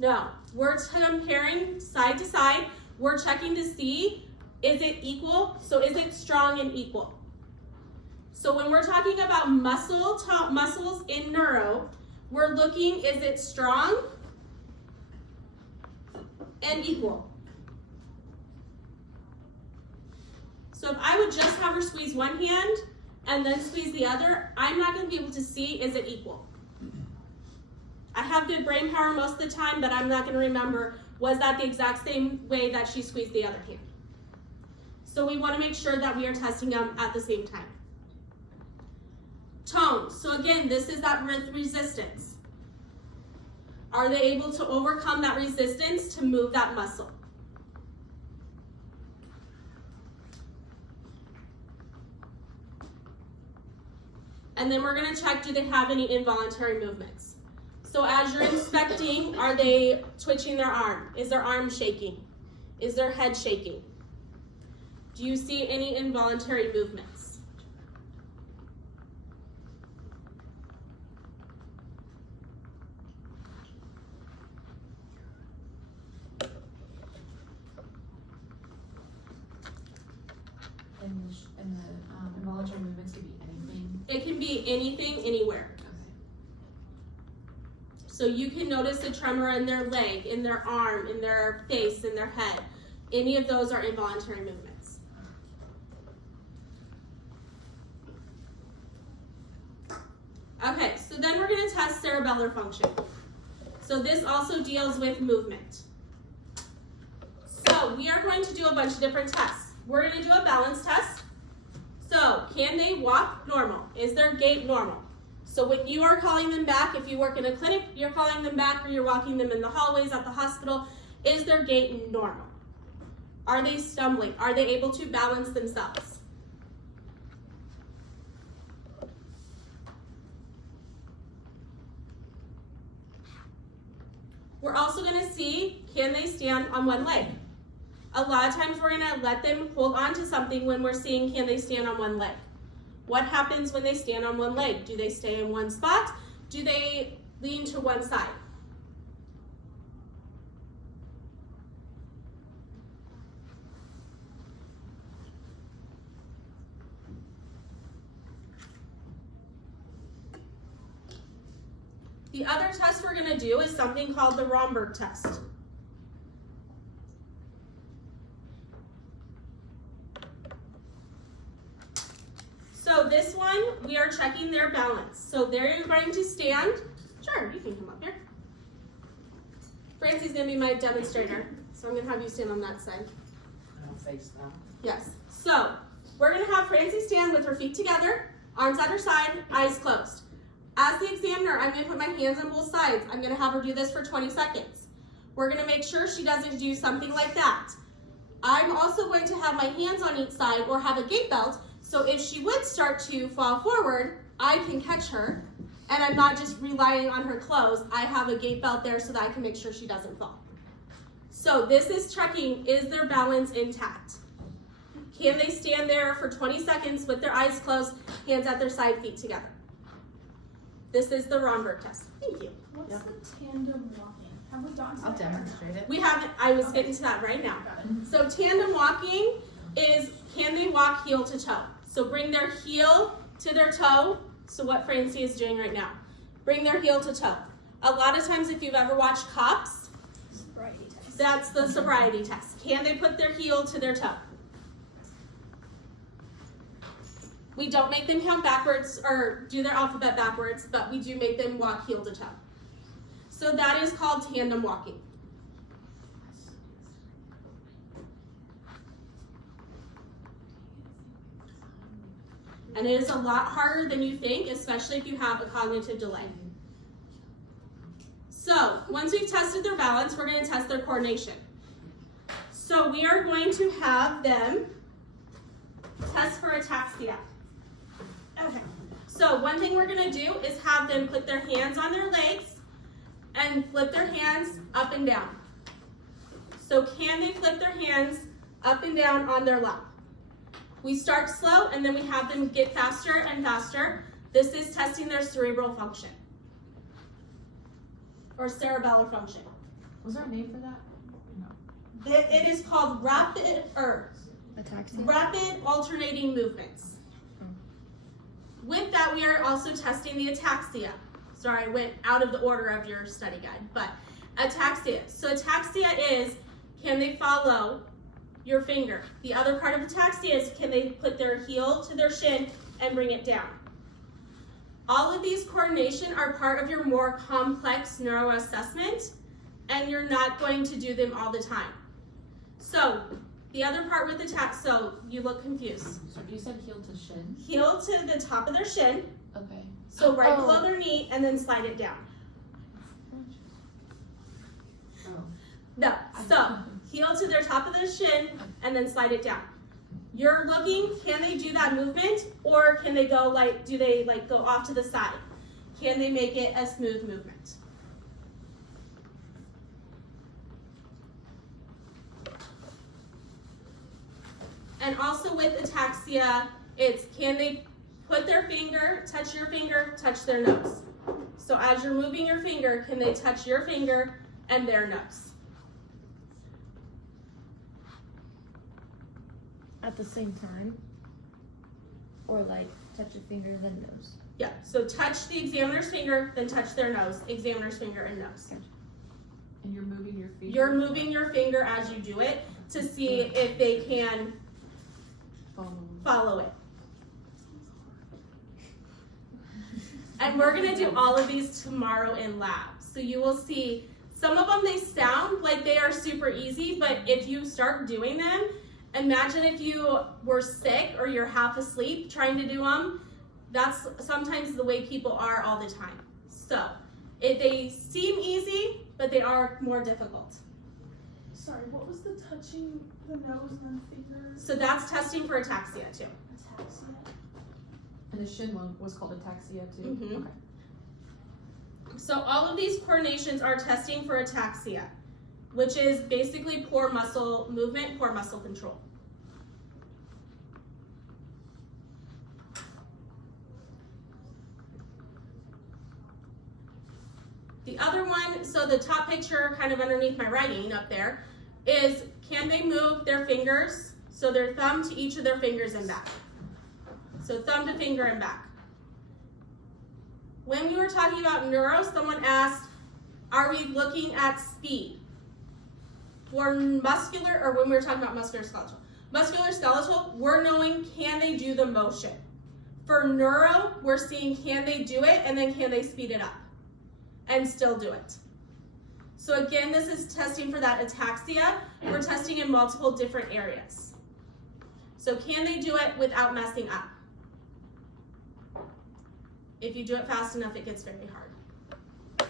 No. We're comparing side to side. We're checking to see, is it equal? So is it strong and equal? So when we're talking about muscles in neuro, we're looking, is it strong and equal? So if I would just have her squeeze one hand and then squeeze the other, I'm not going to be able to see, is it equal? I have good brain power most of the time, but I'm not going to remember, was that the exact same way that she squeezed the other hand? So we want to make sure that we are testing them at the same time. Tone. So again, this is that resistance. Are they able to overcome that resistance to move that muscle? And then we're going to check, do they have any involuntary movements? So as you're inspecting, are they twitching their arm? Is their arm shaking? Is their head shaking? Do you see any involuntary movements? And the involuntary movements could be anything. It can be anything, anywhere. So you can notice a tremor in their leg, in their arm, in their face, in their head. Any of those are involuntary movements. Okay, so then we're going to test cerebellar function. So this also deals with movement. So we are going to do a bunch of different tests. We're going to do a balance test. So can they walk normal? Is their gait normal? So when you are calling them back, if you work in a clinic, you're calling them back, or you're walking them in the hallways at the hospital, is their gait normal? Are they stumbling? Are they able to balance themselves? We're also going to see, can they stand on one leg? A lot of times we're going to let them hold on to something when we're seeing, can they stand on one leg? What happens when they stand on one leg? Do they stay in one spot? Do they lean to one side? The other test we're going to do is something called the Romberg test. So this one, we are checking their balance. So they're going to stand. Sure, you can come up here. Francie's going to be my demonstrator. So I'm going to have you stand on that side. I'll face them. Yes. So we're going to have Francie stand with her feet together, arms at her side, eyes closed. As the examiner, I'm going to put my hands on both sides. I'm going to have her do this for 20 seconds. We're going to make sure she doesn't do something like that. I'm also going to have my hands on each side or have a gait belt, so if she would start to fall forward, I can catch her, and I'm not just relying on her clothes. I have a gait belt there so that I can make sure she doesn't fall. So this is checking, is their balance intact? Can they stand there for 20 seconds with their eyes closed, hands at their side, feet together? This is the Romberg test. Thank you. What's the tandem walking? Have we gotten to I'll that? demonstrate it. We haven't, I was getting to that right now. Got it. So tandem walking is, can they walk heel to toe? So bring their heel to their toe, So what Francie is doing right now. Bring their heel to toe. A lot of times if you've ever watched cops, Sobriety test. that's the sobriety test. Can they put their heel to their toe? We don't make them count backwards or do their alphabet backwards, but we do make them walk heel to toe. So that is called tandem walking. And it is a lot harder than you think, especially if you have a cognitive delay. So once we've tested their balance, we're going to test their coordination. So we are going to have them test for ataxia. Okay. So one thing we're going to do is have them put their hands on their legs and flip their hands up and down. So can they flip their hands up and down on their lap? We start slow and then we have them get faster and faster. This is testing their cerebral function or cerebellar function. Was there a name for that? It is called rapid alternating movements. With that, we are also testing the ataxia. Sorry, I went out of the order of your study guide, but ataxia. So ataxia is, can they follow your finger? The other part of ataxia is, can they put their heel to their shin and bring it down? All of these coordination are part of your more complex neuro assessment, and you're not going to do them all the time. So the other part with ataxia, so you look confused. So you said heel to shin? Heel to the top of their shin, Okay. so right below their knee, and then slide it down. Oh. No, so heel to their top of their shin, and then slide it down. You're looking, can they do that movement, or can they go like, do they like go off to the side? Can they make it a smooth movement? And also with ataxia, it's can they put their finger, touch your finger, touch their nose. So as you're moving your finger, can they touch your finger and their nose? At the same time? Or like touch your finger then nose? Yeah, so touch the examiner's finger, then touch their nose, examiner's finger and nose. And you're moving your feet? You're moving your finger as you do it to see if they can follow it. And we're gonna do all of these tomorrow in lab. So you will see, some of them they sound like they are super easy, but if you start doing them, imagine if you were sick or you're half asleep trying to do them. That's sometimes the way people are all the time. So they seem easy, but they are more difficult. Sorry, what was the touching the nose and then fingers? So that's testing for ataxia too. Ataxia. And the shin one was called ataxia too? Mhm. Okay. So all of these coordinations are testing for ataxia, which is basically poor muscle movement, poor muscle control. The other one, so the top picture kind of underneath my writing up there, is can they move their fingers, so their thumb to each of their fingers and back. So thumb to finger and back. When we were talking about neuro, someone asked, are we looking at speed? For muscular, or when we were talking about musculoskeletal. Musculoskeletal, we're knowing can they do the motion. For neuro, we're seeing can they do it, and then can they speed it up and still do it. So again, this is testing for that ataxia. We're testing in multiple different areas. So can they do it without messing up? If you do it fast enough, it gets very hard.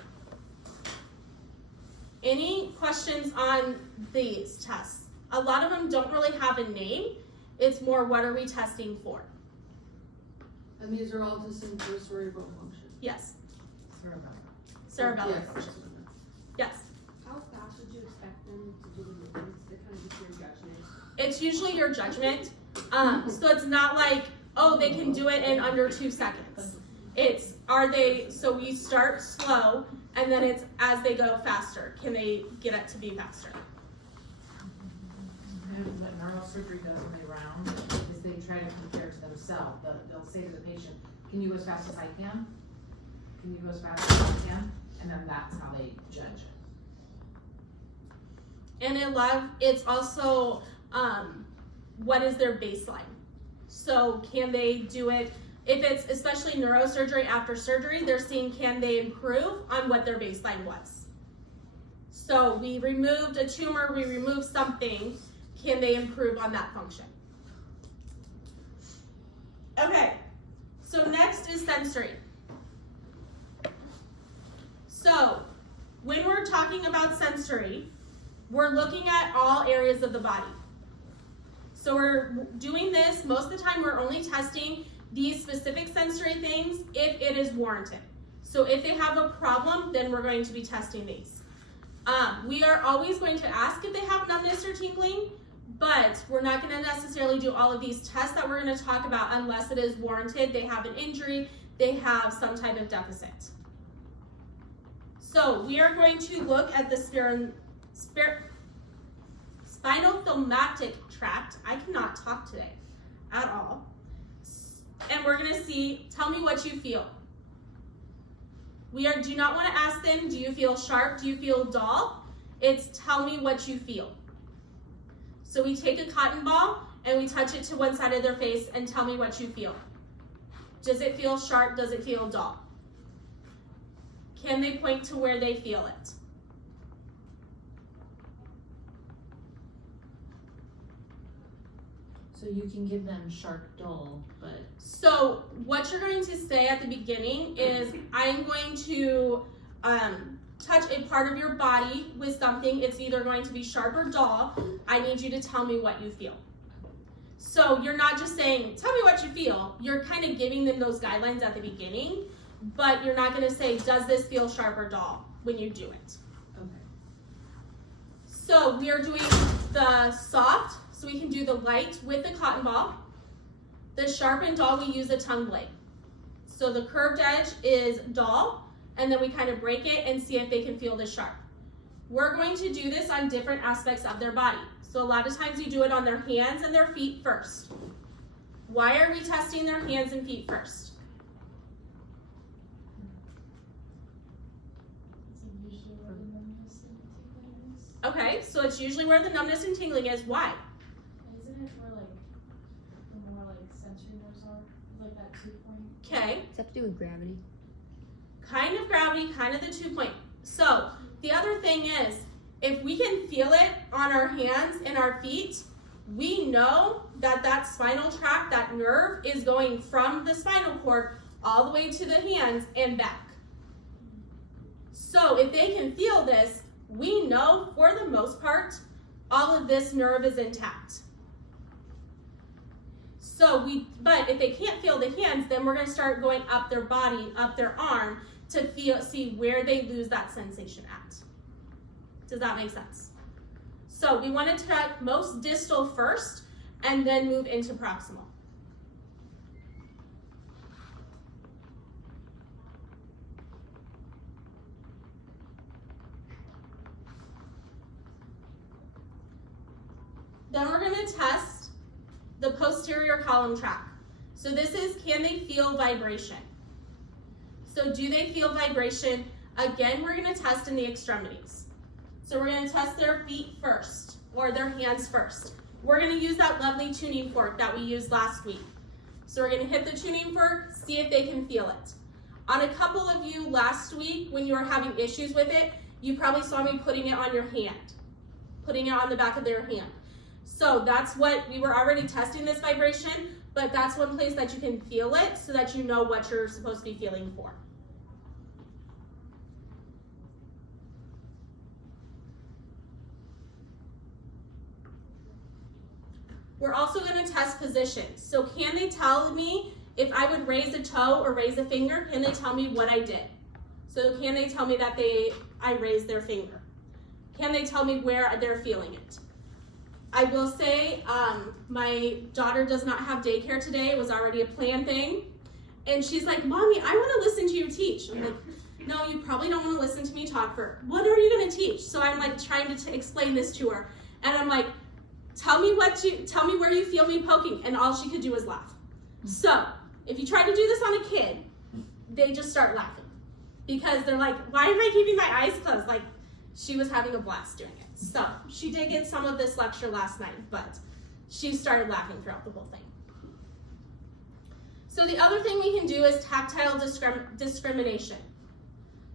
Any questions on these tests? A lot of them don't really have a name. It's more what are we testing for? And these are all testing for cerebral function. Yes. Cerebellum. Cerebellar Yes. function. Yes. How fast would you expect them to do the movements? They're kind of just your judgment. It's usually your judgment. So it's not like, oh, they can do it in under 2 seconds. It's, are they, so we start slow, and then it's as they go faster. Can they get it to be faster? And what neurosurgery does when they round is they try to compare to themselves. themselves. They'll say to the patient, can you go as fast as I can? Can you go as fast as I can? And then that's how they judge it. And it's also, what is their baseline? So can they do it, if it's especially neurosurgery after surgery, they're seeing can they improve on what their baseline was. So we removed a tumor, we removed something, can they improve on that function? Okay, so next is sensory. So when we're talking about sensory, we're looking at all areas of the body. So we're doing this, most of the time we're only testing these specific sensory things if it is warranted. So if they have a problem, then we're going to be testing these. We are always going to ask if they have numbness or tingling, but we're not going to necessarily do all of these tests that we're going to talk about unless it is warranted. They have an injury, they have some type of deficit. So we are going to look at the spinothalamic tract. I cannot talk today at all. And we're going to see, tell me what you feel. We do not want to ask them, do you feel sharp? Do you feel dull? It's tell me what you feel. So we take a cotton ball and we touch it to one side of their face and tell me what you feel. Does it feel sharp? Does it feel dull? Can they point to where they feel it? So you can give them sharp, dull, but. So what you're going to say at the beginning is, I'm going to touch a part of your body with something. It's either going to be sharp or dull. I need you to tell me what you feel. So you're not just saying, tell me what you feel. You're kind of giving them those guidelines at the beginning, but you're not going to say, does this feel sharp or dull when you do it. Okay. So we are doing the soft, so we can do the light with the cotton ball. The sharp and dull, we use a tongue blade. So the curved edge is dull, and then we kind of break it and see if they can feel the sharp. We're going to do this on different aspects of their body. So a lot of times we do it on their hands and their feet first. Why are we testing their hands and feet first? Okay, so it's usually where the numbness and tingling is. Why? Isn't it where the more sensory nerves are? Like that 2 point? Okay. Does that have to do with gravity? Kind of gravity, kind of the 2 point. So the other thing is, if we can feel it on our hands and our feet, we know that that spinal tract, that nerve, is going from the spinal cord all the way to the hands and back. So if they can feel this, we know for the most part, all of this nerve is intact. But if they can't feel the hands, then we're going to start going up their body, up their arm to see where they lose that sensation at. Does that make sense? So we want to check most distal first and then move into proximal. Then we're going to test the posterior column tract. So this is, can they feel vibration? So do they feel vibration? Again, we're going to test in the extremities. So we're going to test their feet first, or their hands first. We're going to use that lovely tuning fork that we used last week. So we're going to hit the tuning fork, see if they can feel it. On a couple of you last week, when you were having issues with it, you probably saw me putting it on your hand, putting it on the back of their hand. So that's what, we were already testing this vibration, but that's one place that you can feel it so that you know what you're supposed to be feeling for. We're also going to test position. So can they tell me if I would raise a toe or raise a finger, can they tell me what I did? So can they tell me that I raised their finger? Can they tell me where they're feeling it? I will say my daughter does not have daycare today. It was already a planned thing. And she's like, Mommy, I want to listen to you teach. I'm like, no, you probably don't want to listen to me talk for, what are you going to teach? So I'm like trying to explain this to her. And I'm like, tell me where you feel me poking. And all she could do was laugh. So, if you try to do this on a kid, they just start laughing. Because they're like, why am I keeping my eyes closed? Like, she was having a blast doing it. So, she did get some of this lecture last night, but she started laughing throughout the whole thing. So the other thing we can do is tactile discrimination.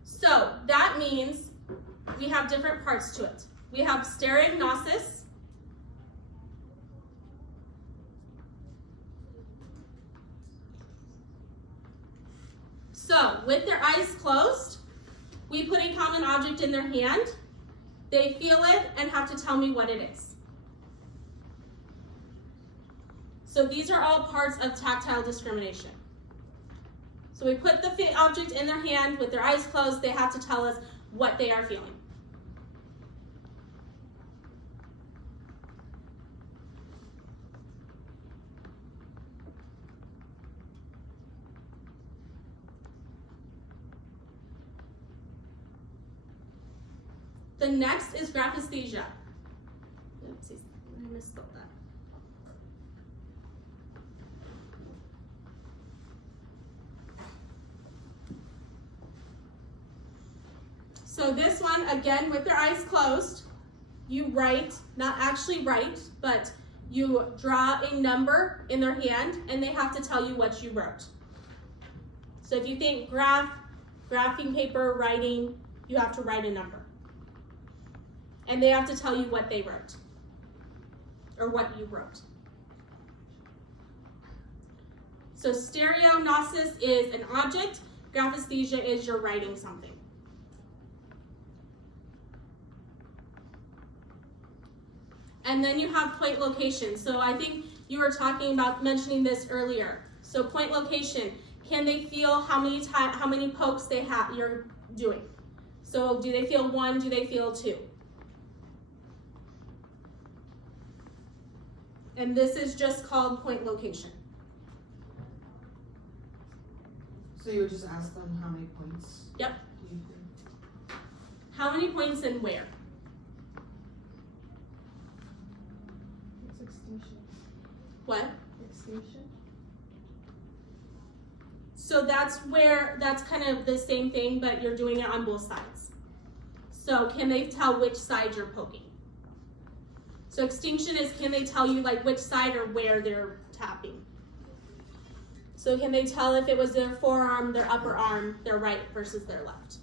So that means we have different parts to it. We have stereognosis. So with their eyes closed, we put a common object in their hand. They feel it and have to tell me what it is. So these are all parts of tactile discrimination. So we put the object in their hand with their eyes closed. They have to tell us what they are feeling. The next is graphesthesia. Oopsies, I misspelled that. So this one, again, with their eyes closed, you write, not actually write, but you draw a number in their hand and they have to tell you what you wrote. So if you think graphing paper, writing, you have to write a number. And they have to tell you what they wrote, or what you wrote. So stereognosis is an object, graphesthesia is you're writing something. And then you have point location. So I think you were talking about mentioning this earlier. So point location, can they feel how many pokes you're doing? So do they feel 1, do they feel 2? And this is just called point location. So you would just ask them how many points? Yep. Do you think? How many points and where? It's extinction. What? Extinction. So that's kind of the same thing, but you're doing it on both sides. So can they tell which side you're poking? So extinction is, can they tell you like which side or where they're tapping? So can they tell if it was their forearm, their upper arm, their right versus their left?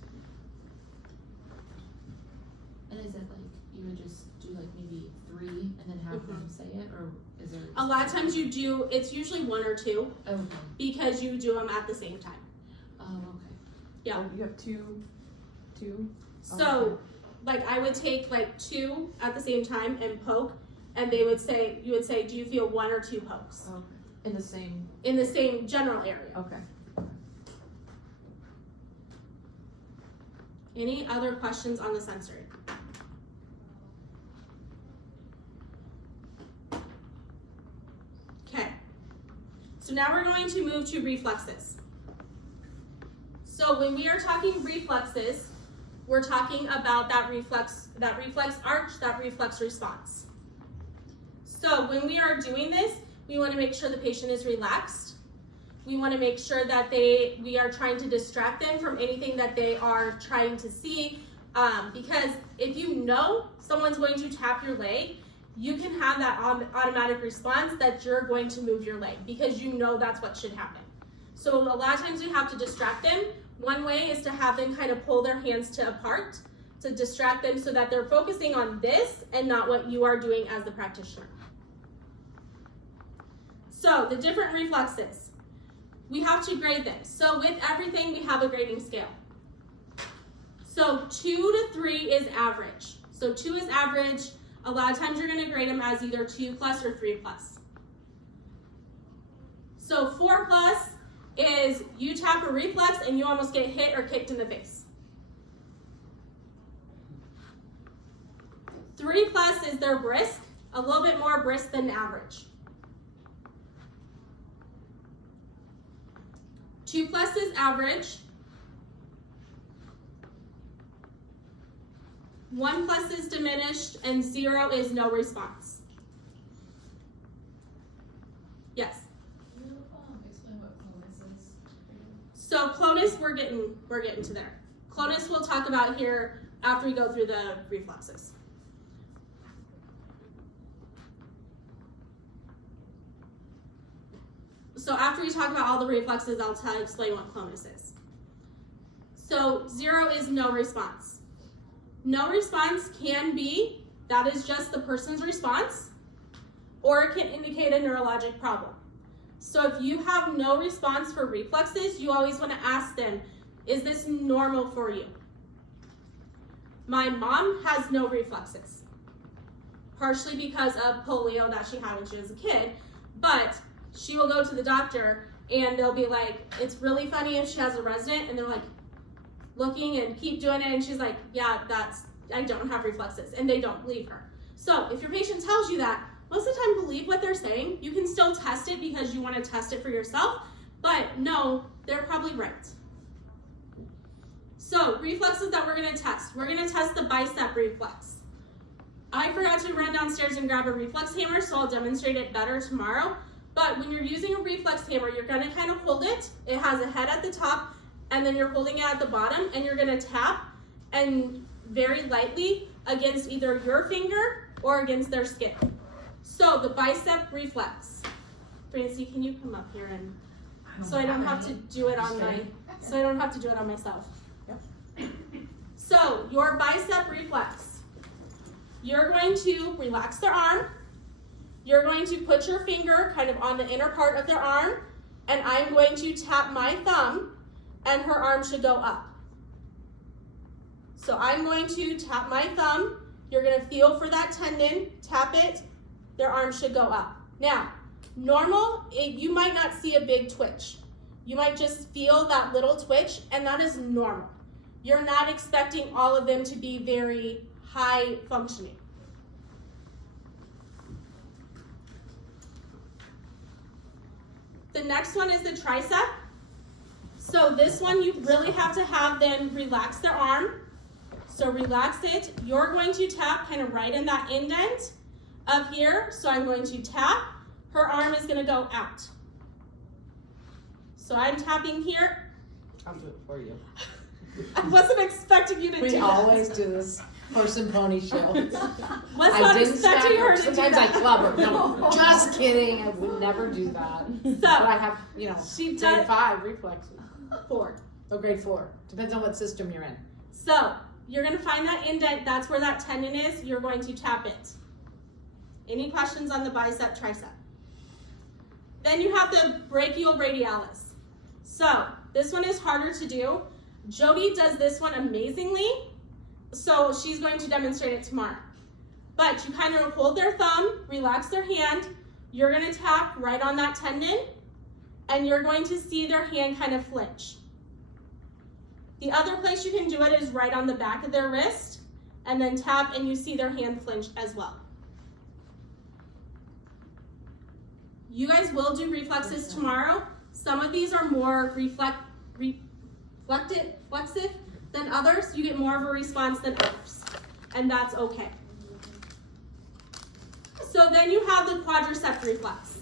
And is it like, you would just do like maybe 3 and then have them say it, or is there? A lot of times you do, it's usually 1 or 2 Okay. because you do them at the same time. Oh, okay. Yeah. Oh, you have two. So, like I would take like 2 at the same time and poke, and you would say, do you feel 1 or 2 pokes? Okay. In the same. In the same general area. Okay. Any other questions on the sensory? Okay. So now we're going to move to reflexes. So when we are talking reflexes, we're talking about that reflex arch, that reflex response. So when we are doing this, we want to make sure the patient is relaxed. We want to make sure that we are trying to distract them from anything that they are trying to see. Because if you know someone's going to tap your leg, you can have that automatic response that you're going to move your leg because you know that's what should happen. So a lot of times we have to distract them. One way is to have them kind of pull their hands apart to distract them so that they're focusing on this and not what you are doing as the practitioner. So the different reflexes, we have to grade them. So with everything, we have a grading scale. So 2 to 3 is average. So 2 is average. A lot of times you're going to grade them as either 2+ or 3+. So 4+ is you tap a reflex and you almost get hit or kicked in the face. 3+ is they're brisk, a little bit more brisk than average. 2+ is average. 1+ is diminished, and 0 is no response. Yes? You So clonus, we're getting to there. Clonus we'll talk about here after we go through the reflexes. So after we talk about all the reflexes, I'll explain what clonus is. So 0 is no response. No response can be, that is just the person's response, or it can indicate a neurologic problem. So if you have no response for reflexes, you always want to ask them, is this normal for you? My mom has no reflexes, partially because of polio that she had when she was a kid, but she will go to the doctor and they'll be like, it's really funny if she has a resident, and they're like looking and keep doing it, and she's like, yeah, I don't have reflexes, and they don't believe her. So if your patient tells you that, most of the time believe what they're saying. You can still test it because you want to test it for yourself, but no, they're probably right. So reflexes that we're going to test. We're going to test the bicep reflex. I forgot to run downstairs and grab a reflex hammer, so I'll demonstrate it better tomorrow. But when you're using a reflex hammer, you're going to kind of hold it. It has a head at the top, and then you're holding it at the bottom, and you're going to tap and very lightly against either your finger or against their skin. So the bicep reflex. Francie, can you come up here and so I don't have to do it on myself. Yep. So your bicep reflex. You're going to relax their arm. You're going to put your finger kind of on the inner part of their arm, and I'm going to tap my thumb, and her arm should go up. So I'm going to tap my thumb. You're going to feel for that tendon, tap it, their arm should go up. Now, normal, you might not see a big twitch. You might just feel that little twitch, and that is normal. You're not expecting all of them to be very high functioning. The next one is the tricep. So this one, you really have to have them relax their arm. So relax it. You're going to tap kind of right in that indent up here. So I'm going to tap. Her arm is going to go out. So I'm tapping here. I'll do it for you. I wasn't expecting you to do that. We always do this horse and pony show. Was not expecting her to do Sometimes I that. club her. No, just kidding. I would never do that. But I have, she grade does 5 reflexes. 4. Oh, grade 4. Depends on what system you're in. So you're going to find that indent. That's where that tendon is. You're going to tap it. Any questions on the bicep, tricep? Then you have the brachial radialis. So this one is harder to do. Jody does this one amazingly. So she's going to demonstrate it tomorrow. But you kind of hold their thumb, relax their hand. You're going to tap right on that tendon, and you're going to see their hand kind of flinch. The other place you can do it is right on the back of their wrist, and then tap and you see their hand flinch as well. You guys will do reflexes tomorrow. Some of these are more flexive than others. You get more of a response than others, and that's okay. So then you have the quadricep reflex.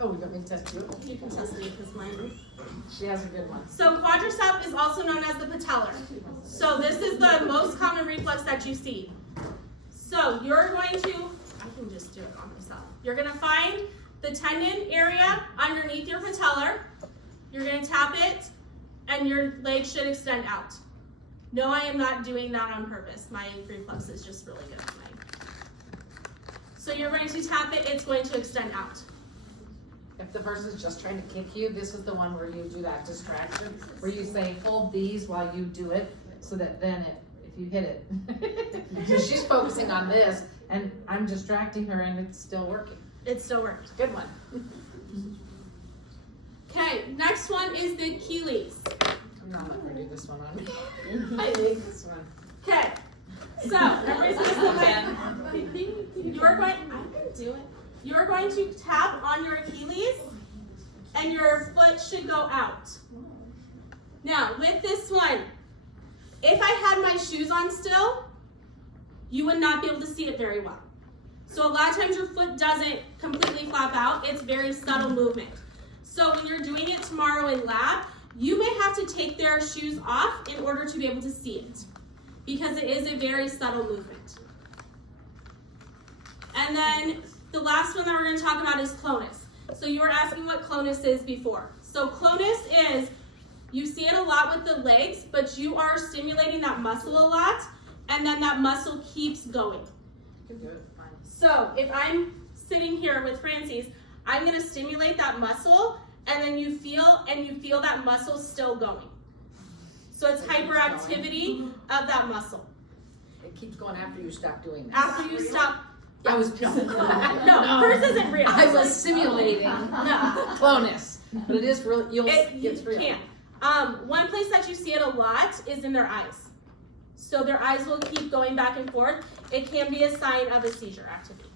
Oh, we got me to test you. You can test me because mine. She has a good one. So quadricep is also known as the patellar. So this is the most common reflex that you see. So you're going to, I can just do it on myself. You're going to find the tendon area underneath your patellar. You're going to tap it, and your leg should extend out. No, I am not doing that on purpose. My reflex is just really good tonight. So you're going to tap it, it's going to extend out. If the person's just trying to kick you, this is the one where you do that distraction, where you say, hold these while you do it, so that then if you hit it. So she's focusing on this, and I'm distracting her, and it's still working. It still works. Good one. Okay, next one is the Achilles. I'm not letting her do this one on me. I like this one. Okay, so everybody's you're going, I can do it. You're going to tap on your Achilles, and your foot should go out. Now, with this one, if I had my shoes on still, you would not be able to see it very well. So a lot of times your foot doesn't completely flap out. It's very subtle movement. So when you're doing it tomorrow in lab, you may have to take their shoes off in order to be able to see it, because it is a very subtle movement. And then the last one that we're going to talk about is clonus. So you were asking what clonus is before. So clonus is, you see it a lot with the legs, but you are stimulating that muscle a lot, and then that muscle keeps going. You can do it. Fine. So if I'm sitting here with Frances, I'm going to stimulate that muscle, and then you feel that muscle still going. So it's hyperactivity of that muscle. It keeps going after you stop doing that. After you stop. I was No, hers isn't real. I was simulating clonus, but it is real. It's real. Can. One place that you see it a lot is in their eyes. So their eyes will keep going back and forth. It can be a sign of a seizure activity.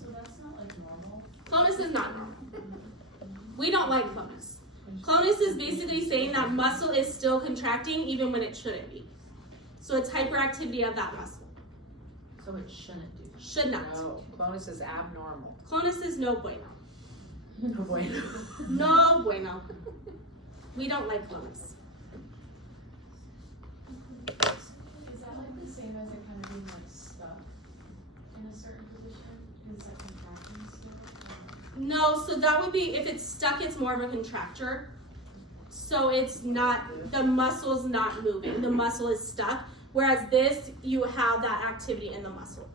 So that's not like normal? Clonus is not normal. We don't like clonus. Clonus is basically saying that muscle is still contracting even when it shouldn't be. So it's hyperactivity of that muscle. So it shouldn't do. Should not. No, clonus is abnormal. Clonus is no bueno. No bueno. No bueno. We don't like clonus. Is that like the same as it kind of being like stuck in a certain position? Is that contracting still? No, so that would be, if it's stuck, it's more of a contracture. So it's not, the muscle's not moving. The muscle is stuck. Whereas this, you have that activity in the muscle.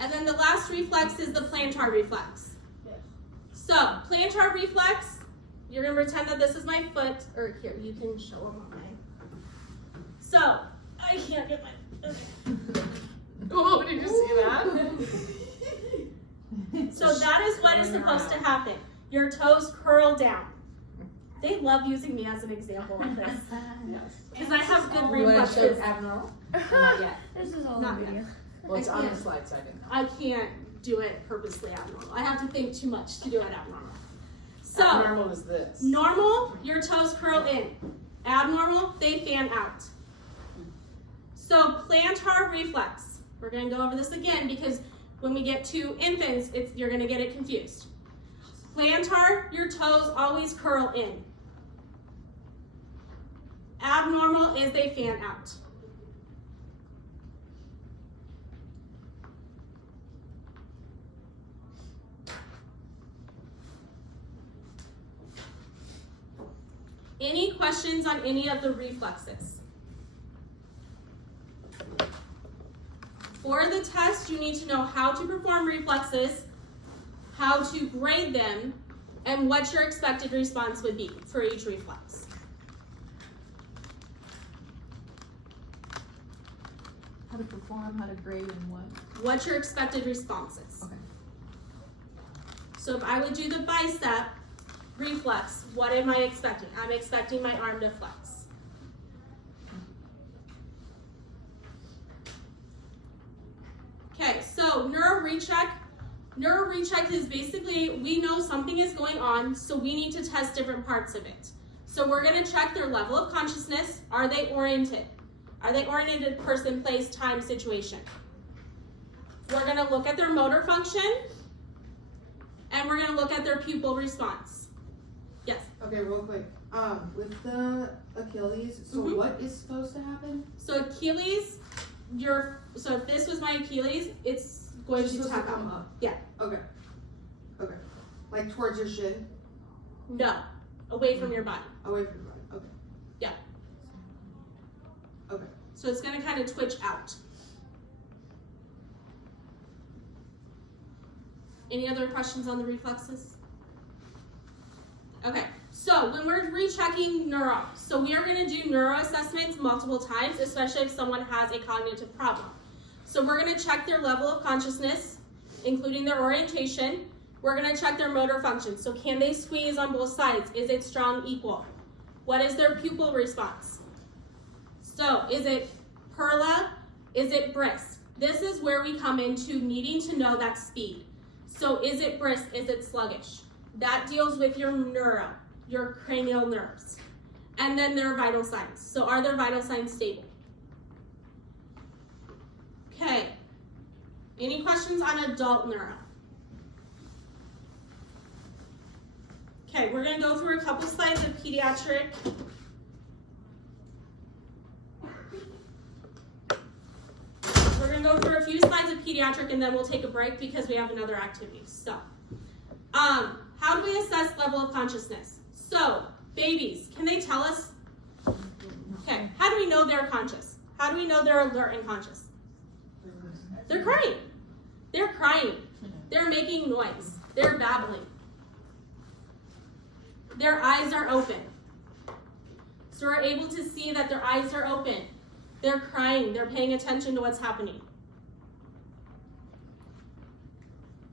And then the last reflex is the plantar reflex. So, plantar reflex, you're gonna pretend that this is my foot, or here, you can show them on my. So, I can't get my, okay. Oh, did you see that? So that is what is supposed to happen. Your toes curl down. They love using me as an example of this. Because I have good You want to show reflexes. abnormal? Or not yet? This is all Not in video. Well, it's on the slide, so I didn't know. I can't do it purposely abnormal. I have to think too much to do it abnormal. So, Abnormal is this. normal, your toes curl in. Abnormal, they fan out. So plantar reflex. We're going to go over this again because when we get to infants, you're going to get it confused. Plantar, your toes always curl in. Abnormal is they fan out. Any questions on any of the reflexes? For the test, you need to know how to perform reflexes, how to grade them, and what your expected response would be for each reflex. How to perform, how to grade, and what? What your expected response is. Okay. So if I would do the bicep reflex, what am I expecting? I'm expecting my arm to flex. Okay, so neuro recheck. Neuro recheck is basically, we know something is going on, so we need to test different parts of it. So we're gonna check their level of consciousness. Are they oriented? Are they oriented person, place, time, situation? We're gonna look at their motor function, and we're gonna look at their pupil response. Yes? Okay, real quick. With the Achilles, so Mhm. what is supposed to happen? So Achilles, so if this was my Achilles, it's going It's to supposed tap to come out. up. Yeah. Okay. Okay. Like towards your shin, No, away from your body. away from your body. Okay. Yeah. Okay. So it's gonna kind of twitch out. Any other questions on the reflexes? Okay, so when we're rechecking neuro, so we are gonna do neuro assessments multiple times, especially if someone has a cognitive problem. So we're gonna check their level of consciousness, including their orientation. We're gonna check their motor function. So can they squeeze on both sides? Is it strong, equal? What is their pupil response? So is it perla? Is it brisk? This is where we come into needing to know that speed. So is it brisk? Is it sluggish? That deals with your neuro, your cranial nerves. And then their vital signs. So are their vital signs stable? Okay. Any questions on adult neuro? Okay, we're gonna go through a couple slides of pediatric. We're gonna go through a few slides of pediatric and then we'll take a break because we have another activity. So, how do we assess level of consciousness? So, babies, can they tell us? Okay, how do we know they're conscious? How do we know they're alert and conscious? They're crying. They're crying. They're making noise. They're babbling. Their eyes are open. So we're able to see that their eyes are open. They're crying. They're paying attention to what's happening.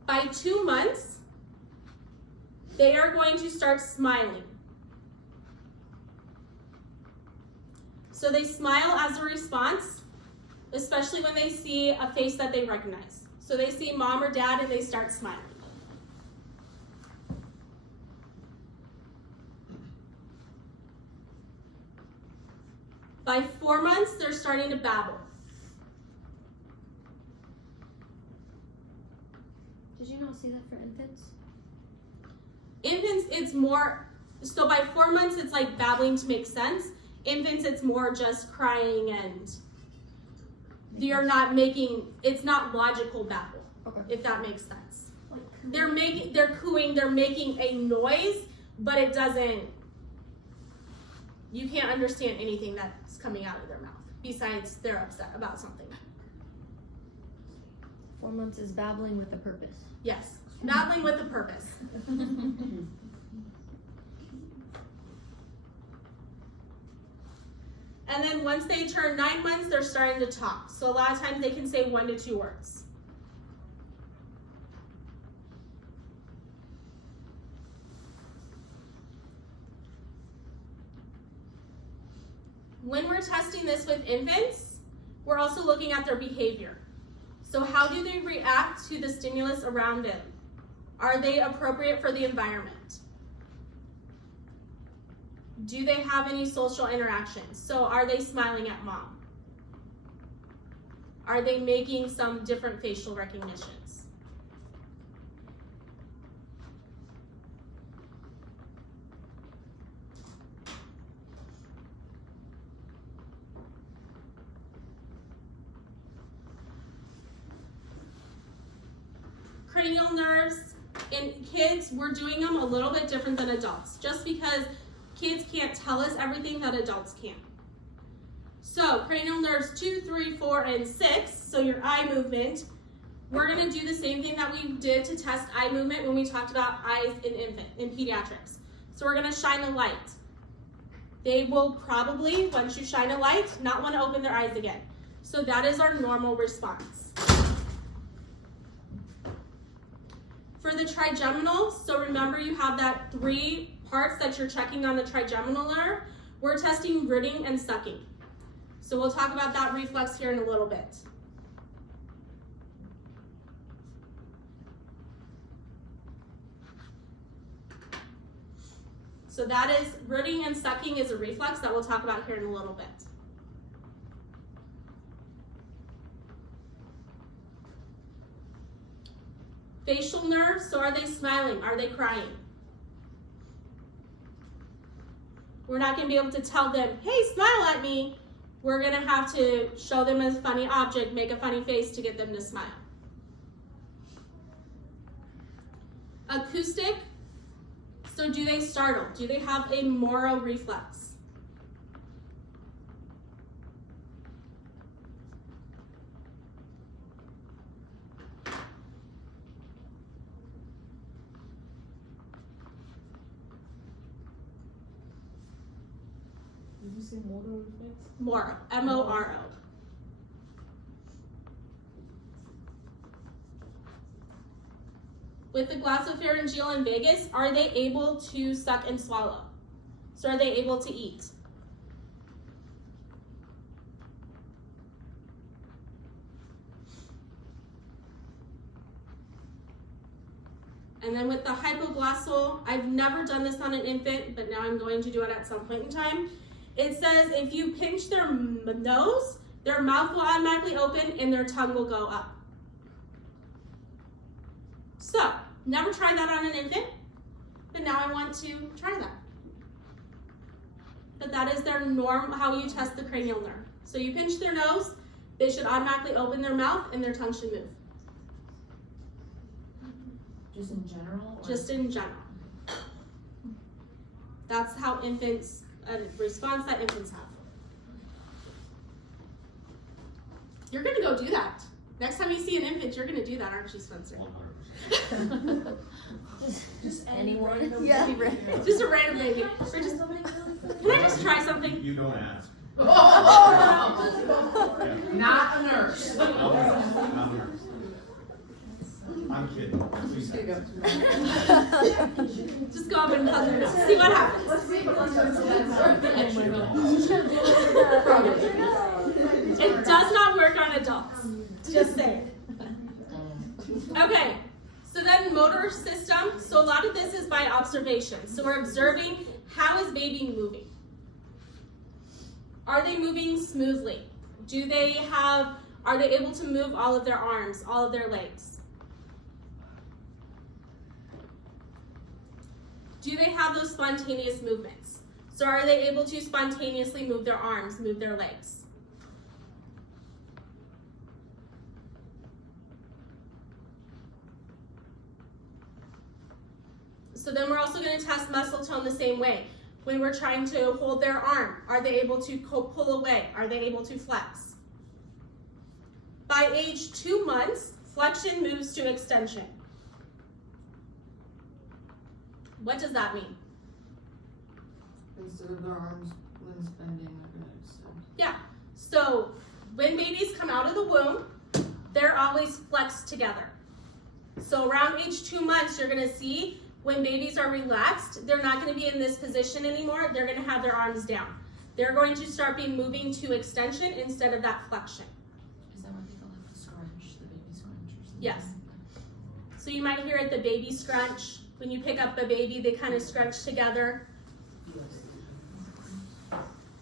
By 2 months, they are going to start smiling. So they smile as a response, especially when they see a face that they recognize. So they see mom or dad and they start smiling. By 4 months, they're starting to babble. Did you not see that for infants? Infants, it's more, so by 4 months, it's like babbling to make sense. Infants, it's more just crying and you're not making, it's not logical babble, if that makes sense. They're cooing, they're making a noise, but it doesn't, you can't understand anything that's coming out of their mouth, besides they're upset about something. 4 months is babbling with a purpose. Yes, babbling with a purpose. And then once they turn 9 months, they're starting to talk. So a lot of times they can say 1 to 2 words. When we're testing this with infants, we're also looking at their behavior. So how do they react to the stimulus around them? Are they appropriate for the environment? Do they have any social interactions? So are they smiling at mom? Are they making some different facial recognitions? Cranial nerves, in kids, we're doing them a little bit different than adults, just because kids can't tell us everything that adults can. So cranial nerves 2, 3, 4, and 6, so your eye movement, we're gonna do the same thing that we did to test eye movement when we talked about eyes in pediatrics. So we're gonna shine a light. They will probably, once you shine a light, not wanna open their eyes again. So that is our normal response. For the trigeminal, so remember you have that 3 parts that you're checking on the trigeminal nerve. We're testing rooting and sucking. So we'll talk about that reflex here in a little bit. So that is, rooting and sucking is a reflex that we'll talk about here in a little bit. Facial nerves, so are they smiling? Are they crying? We're not gonna be able to tell them, hey, smile at me. We're gonna have to show them a funny object, make a funny face to get them to smile. Acoustic, so do they startle? Do they have a Moro reflex? Did you say motor reflex? Moro, M-O-R-O. With the glossopharyngeal and vagus, are they able to suck and swallow? So are they able to eat? And then with the hypoglossal, I've never done this on an infant, but now I'm going to do it at some point in time. It says if you pinch their nose, their mouth will automatically open and their tongue will go up. So, never tried that on an infant, but now I want to try that. But that is their norm, how you test the cranial nerve. So you pinch their nose, they should automatically open their mouth and their tongue should move. Just in general? Or? Just in general. That's how infants, a response that infants have. You're gonna go do that. Next time you see an infant, you're gonna do that, aren't you, Spencer? 100%. Just Anyone? random Yeah. baby. Just a random baby. Or just, can I just try something? You don't ask. Not a nurse. I'm a nurse. I'm kidding. Please. Just go up and put their nose. See what happens. It does not work on adults. Just saying. Okay. So then motor system. So a lot of this is by observation. So we're observing how is baby moving. Are they moving smoothly? Are they able to move all of their arms, all of their legs? Do they have those spontaneous movements? So are they able to spontaneously move their arms, move their legs? So then we're also going to test muscle tone the same way. When we're trying to hold their arm, are they able to pull away? Are they able to flex? By age 2 months, flexion moves to extension. What does that mean? Instead of their arms when bending, they're gonna extend. Yeah, so when babies come out of the womb, they're always flexed together. So around age 2 months, you're gonna see when babies are relaxed, they're not gonna be in this position anymore. They're gonna have their arms down. They're going to start moving to extension instead of that flexion. Is that what they call it, the scrunch, the baby scrunch or something? Yes. So you might hear it, the baby scrunch. When you pick up a baby, they kind of scrunch together.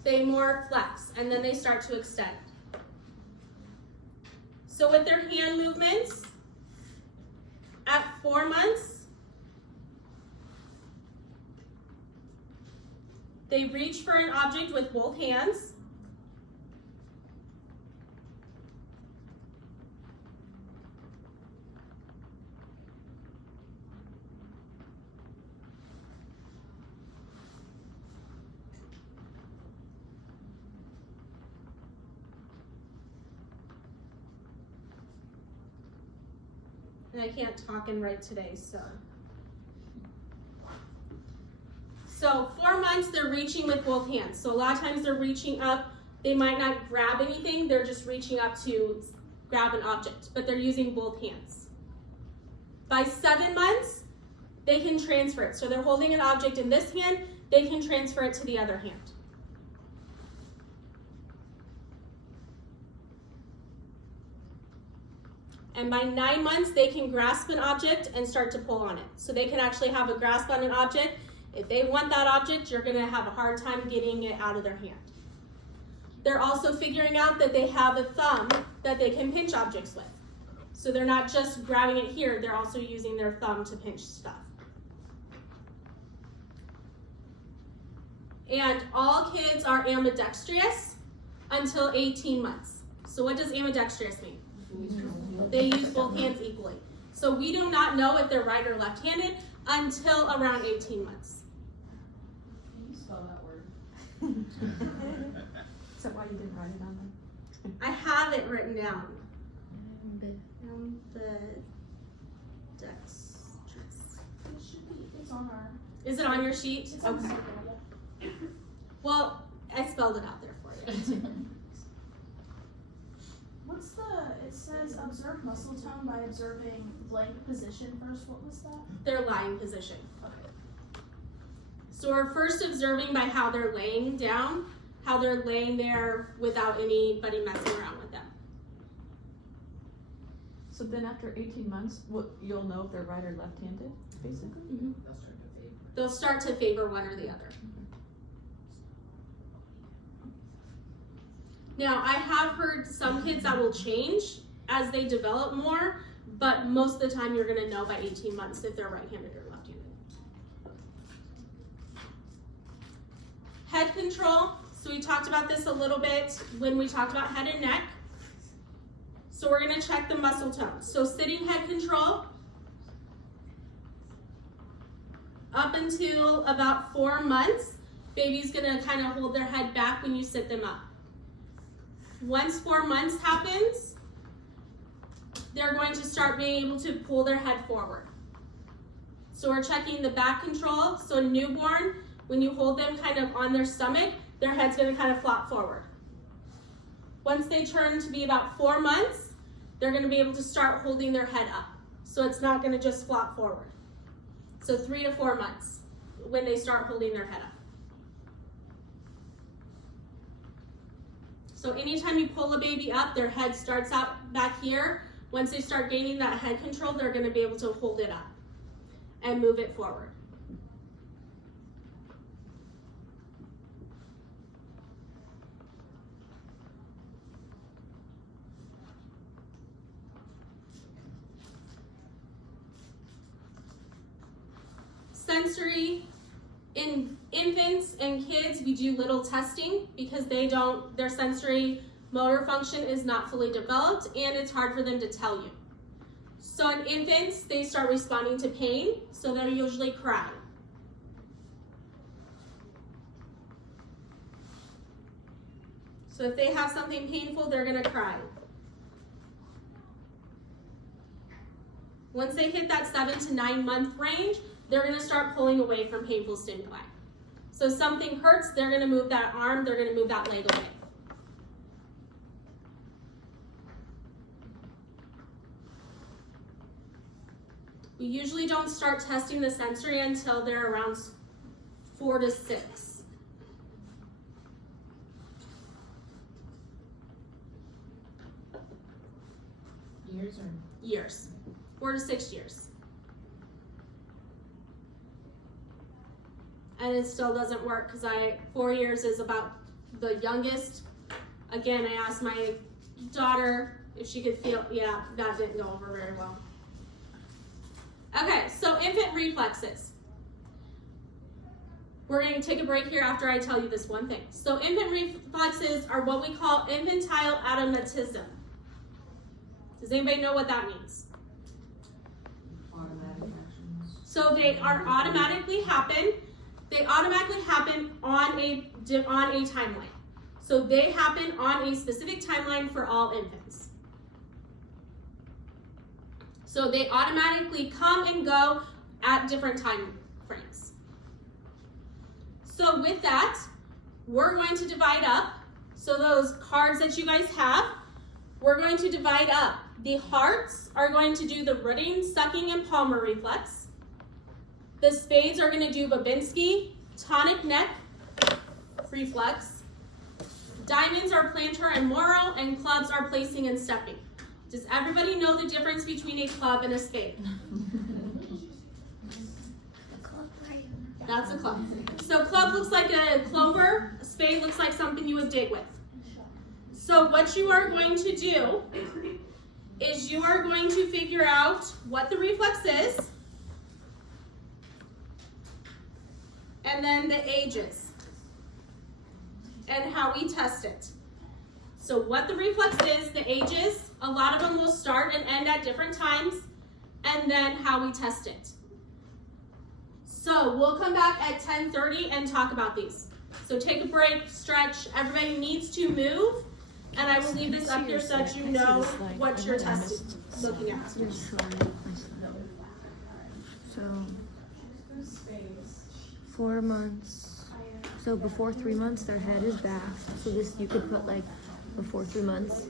They more flex, and then they start to extend. So with their hand movements, at 4 months, they reach for an object with both hands. And I can't talk and write today, so. So 4 months, they're reaching with both hands. So a lot of times they're reaching up, they might not grab anything, they're just reaching up to grab an object, but they're using both hands. By 7 months, they can transfer it. So they're holding an object in this hand, they can transfer it to the other hand. And by 9 months, they can grasp an object and start to pull on it. So they can actually have a grasp on an object. If they want that object, you're gonna have a hard time getting it out of their hand. They're also figuring out that they have a thumb that they can pinch objects with. So they're not just grabbing it here, they're also using their thumb to pinch stuff. And all kids are ambidextrous until 18 months. So what does ambidextrous mean? They use both hands equally. So we do not know if they're right or left-handed until around 18 months. Can you spell that word? Is that why you didn't write it on them? I have it written down. Ambidextrous. It should be, it's on our, Is it on your sheet? it's on Okay. the schedule, yeah. Well, I spelled it out there for you. What's it says observe muscle tone by observing blank position first, what was that? Their lying position. Okay. So we're first observing by how they're laying down, how they're laying there without anybody messing around with them. So then after 18 months, you'll know if they're right or left-handed, basically? Mm-hmm. They'll start to favor. They'll start to favor one or the other. Now, I have heard some kids that will change as they develop more, but most of the time you're gonna know by 18 months if they're right-handed or left-handed. Head control, so we talked about this a little bit when we talked about head and neck. So we're gonna check the muscle tone. So sitting head control, up until about 4 months, baby's gonna kind of hold their head back when you sit them up. Once 4 months happens, they're going to start being able to pull their head forward. So we're checking the back control. So newborn, when you hold them kind of on their stomach, their head's gonna kind of flop forward. Once they turn to be about 4 months, they're gonna be able to start holding their head up. So it's not gonna just flop forward. So 3 to 4 months when they start holding their head up. So anytime you pull a baby up, their head starts out back here. Once they start gaining that head control, they're gonna be able to hold it up and move it forward. Sensory, in infants and kids, we do little testing because their sensory motor function is not fully developed and it's hard for them to tell you. So in infants, they start responding to pain, so they'll usually cry. So if they have something painful, they're gonna cry. Once they hit that 7 to 9 month range, they're gonna start pulling away from painful stimuli. So if something hurts, they're gonna move that arm, they're gonna move that leg away. We usually don't start testing the sensory until they're around 4 to 6. Years or? Years, 4 to 6 years. And it still doesn't work because 4 years is about the youngest. Again, I asked my daughter if she could feel, yeah, that didn't go over very well. Okay, so infant reflexes. We're going to take a break here after I tell you this one thing. So infant reflexes are what we call infantile automatism. Does anybody know what that means? Automatic actions. So they are automatically happen. They automatically happen on a timeline. So they happen on a specific timeline for all infants. So they automatically come and go at different time frames. So with that, we're going to divide up. So those cards that you guys have, we're going to divide up. The hearts are going to do the rooting, sucking, and palmar reflex. The spades are going to do Babinski, tonic neck reflex. Diamonds are plantar and moro, and clubs are placing and stepping. Does everybody know the difference between a club and a spade? That's a club. So club looks like a clover, a spade looks like something you would dig with. So what you are going to do is you are going to figure out what the reflex is, and then the ages, and how we test it. So what the reflex is, the ages, a lot of them will start and end at different times, and then how we test it. So we'll come back at 10:30 and talk about these. So take a break, stretch, everybody needs to move, and I will leave this up here so that you know what you're testing, looking at. So 4 months. So before 3 months, their head is back. So this you could put like before 3 months.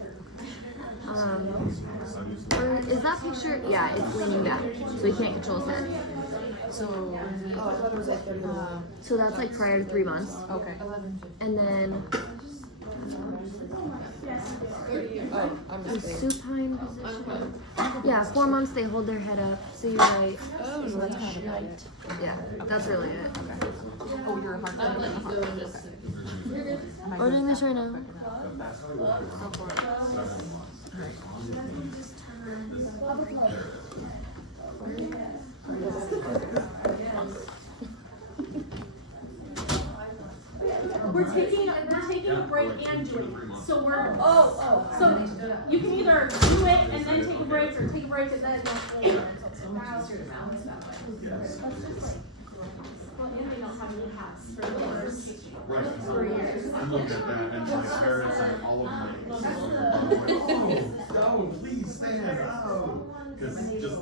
Or is that picture? Yeah, it's leaning back, so he can't control his head. So that's like prior to 3 months. Okay. And then the supine position. Yeah, 4 months they hold their head up. So you're right. Oh, so that's kind of right. Yeah, that's really it. Oh, you're a hard We're doing this right now. taking a break and doing it. So we're, Oh. so you can either do it and then take a break, or take a break and then. So much easier to balance that way. Yes. Well, and they don't have any hats for the first. Right. 3 years. I looked at that and my parents and all of my. Oh, no, please stand. Oh. Cause just,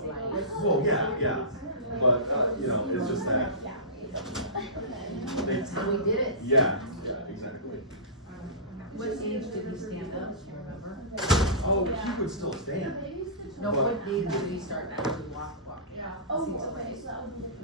well, yeah. But, you know, it's just that. They, So we did it. yeah, exactly. What age did he stand up, do you remember? Oh, he would still stand. No, But- what age did he start actually walking? Seems away.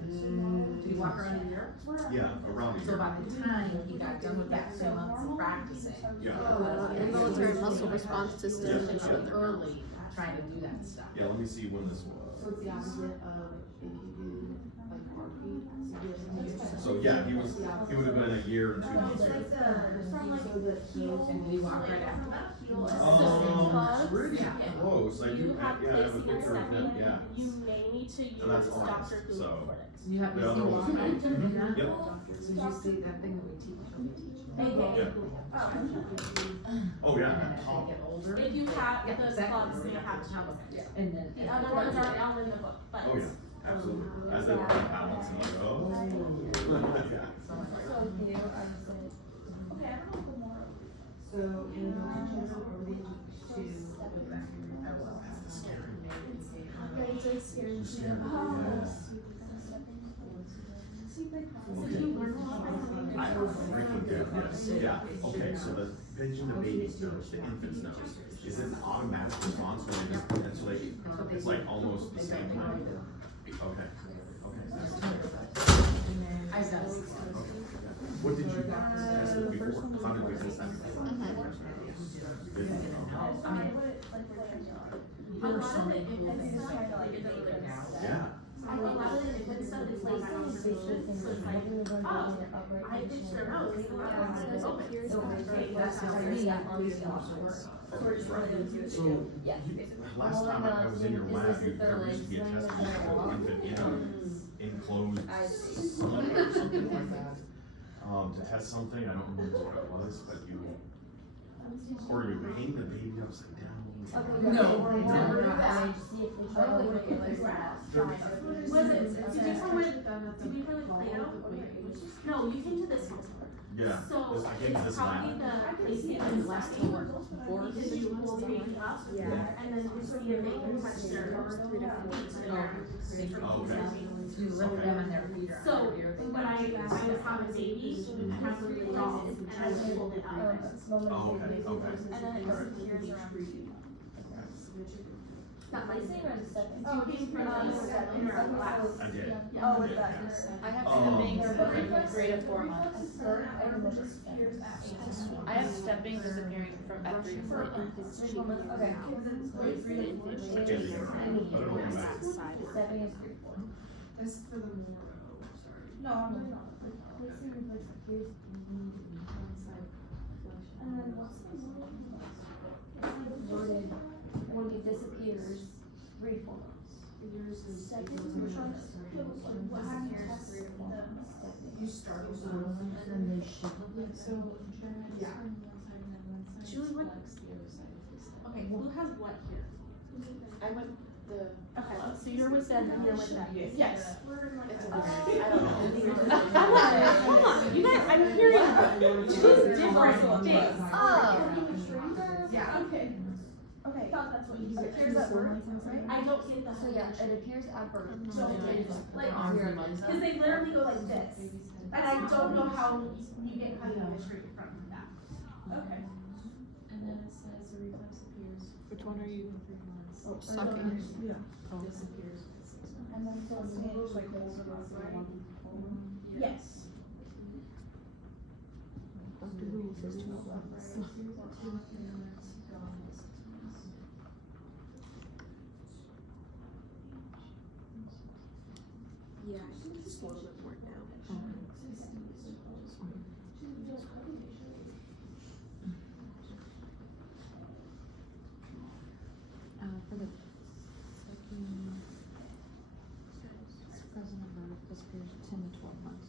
Did he walk around a year? Yeah, around a So year. by the time he got done with that 3 months of practicing. Yeah. Involuntary muscle response system. Yes. Early, trying to do that stuff. Yeah, let me see when this was. So it's the opposite of if you do like heartbeat. So yeah, he would have been a year and 2 months. And did he walk right after that? Pretty close. I You do, have yeah, I have a Lacey and picture of him, Stephanie, yeah. you may need to use So that's Dr. ours, Who so. for it. So you have The to other see one. walk right after Mhm. that? Yep. So you see that thing that we teach? Oh, yeah. As they get older. If you have, Yeah, the exactly. clubs may have to. And then. The other ones are all in the book, but. Oh, yeah, absolutely. As they learn balance and like, oh. Yeah. So in relationship over the age of 2, with that, I was. I freaking get yes. Yeah, okay, so the pinching the baby's nose, the infant's nose, is it an automatic response when they just, it's like almost the same time? Okay, I've done it. What did you test it before? How did we test that before? You did? There are so many cool things like now. Yeah. I think that is when stuff is like, oh, I pinched their nose. That's how we So, last time I was in your lab, there used to be a test called infant enclosed cylinder or something like that. To test something, I don't remember what it was, but or you hang the baby upside down. No, never do that. Was it, did you come with, did you really Play-Doh? No, you came to this one. Yeah, So I came to it's this probably lab. the PlayStation last because you hold the baby up, and then you see your baby touch their Oh, okay. You lift them and their feet are So, under here. when I was on a baby, I have little dolls, and I would hold it out. Oh, okay, okay. And then it disappears around. Not my favorite. Oh, You came from the class. I did. Oh, with that. I have Um, stepping disappearing at 4 months. I have stepping disappearing from at 3 to 4 months. Okay. I don't know what that. Stepping is 3-4. That's for the Moro, sorry. No, I'm not. And then what's loaded, when it disappears, 3 to 4 months. What happens to You start with And then they should look like so. Yeah. Julie, what? Okay, who has what here? I went the. Okay, so you're with them and you're with them. Yes. It's I don't know. Hold on, you guys, I'm hearing two different things. Yeah. Okay. Okay. Thought that's what you said. Appears at birth, right? I don't get the. So yeah, it appears at birth. So, like, Arms cause they literally go like this, and I don't know how you get kind of a straight from that. Okay. And then it says the reflex appears. Which one are you? Sucking. Yeah. Disappears with 6 months. And then so it's like this, right? Yes. Yeah, I think it's a little bit more now. For the second, present number disappears 10 to 12 months.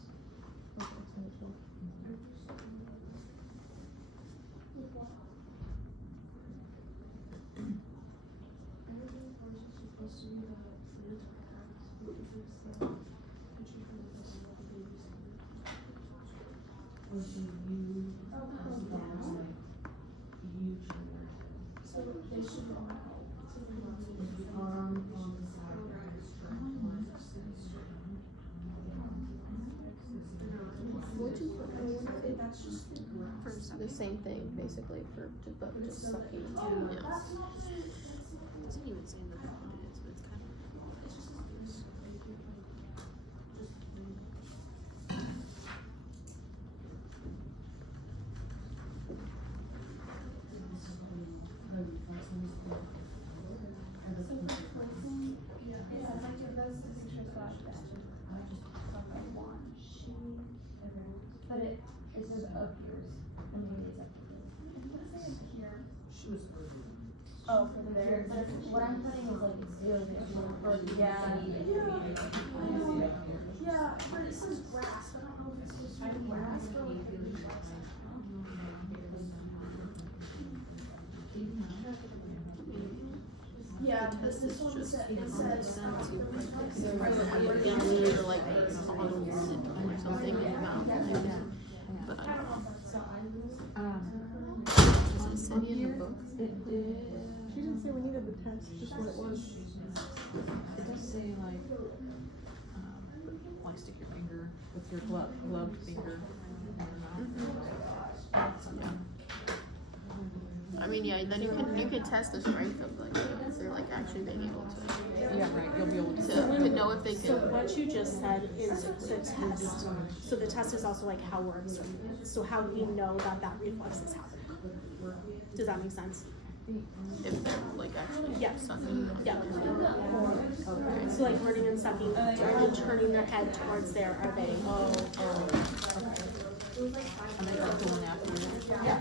For the same thing, basically, but just sucking. Yeah. Doesn't even say that it is, but it's kind of. But it says appears, and maybe it's up here. Oh, for there, but what I'm putting is like 0, 0, yeah. Yeah, but it says grass, I don't know if it's supposed to be grass or like a reflex. Yeah, because this one says, it says. Like or something in your mouth. But I don't know. Does it say in the book? It did. She didn't say we needed the test, just what it was. It does say like stick your finger with your gloved finger in your mouth. Yeah. I mean, yeah. Then you can test the strength of like if they're like actually being able to. Yeah, right. You'll be able to know if they can. So what you just said is the test. So the test is also like how we're observing it. So how we know that reflex is happening. Does that make sense? If they're like actually sucking. Yeah. Okay. So like learning and sucking, are they turning their head towards there? Are they? Okay. And they are going after you. Yeah.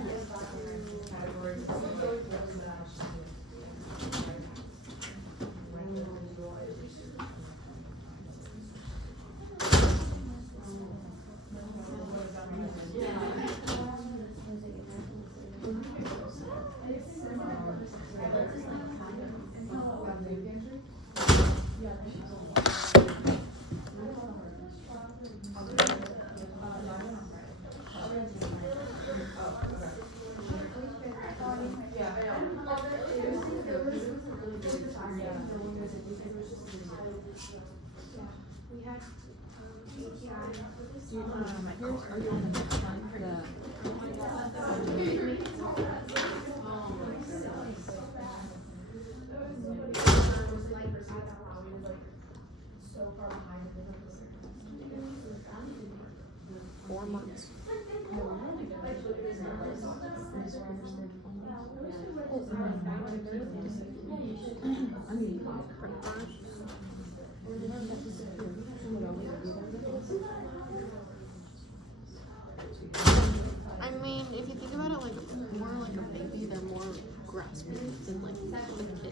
I mean, if you think about it, like more like a baby, they're more grasping than like an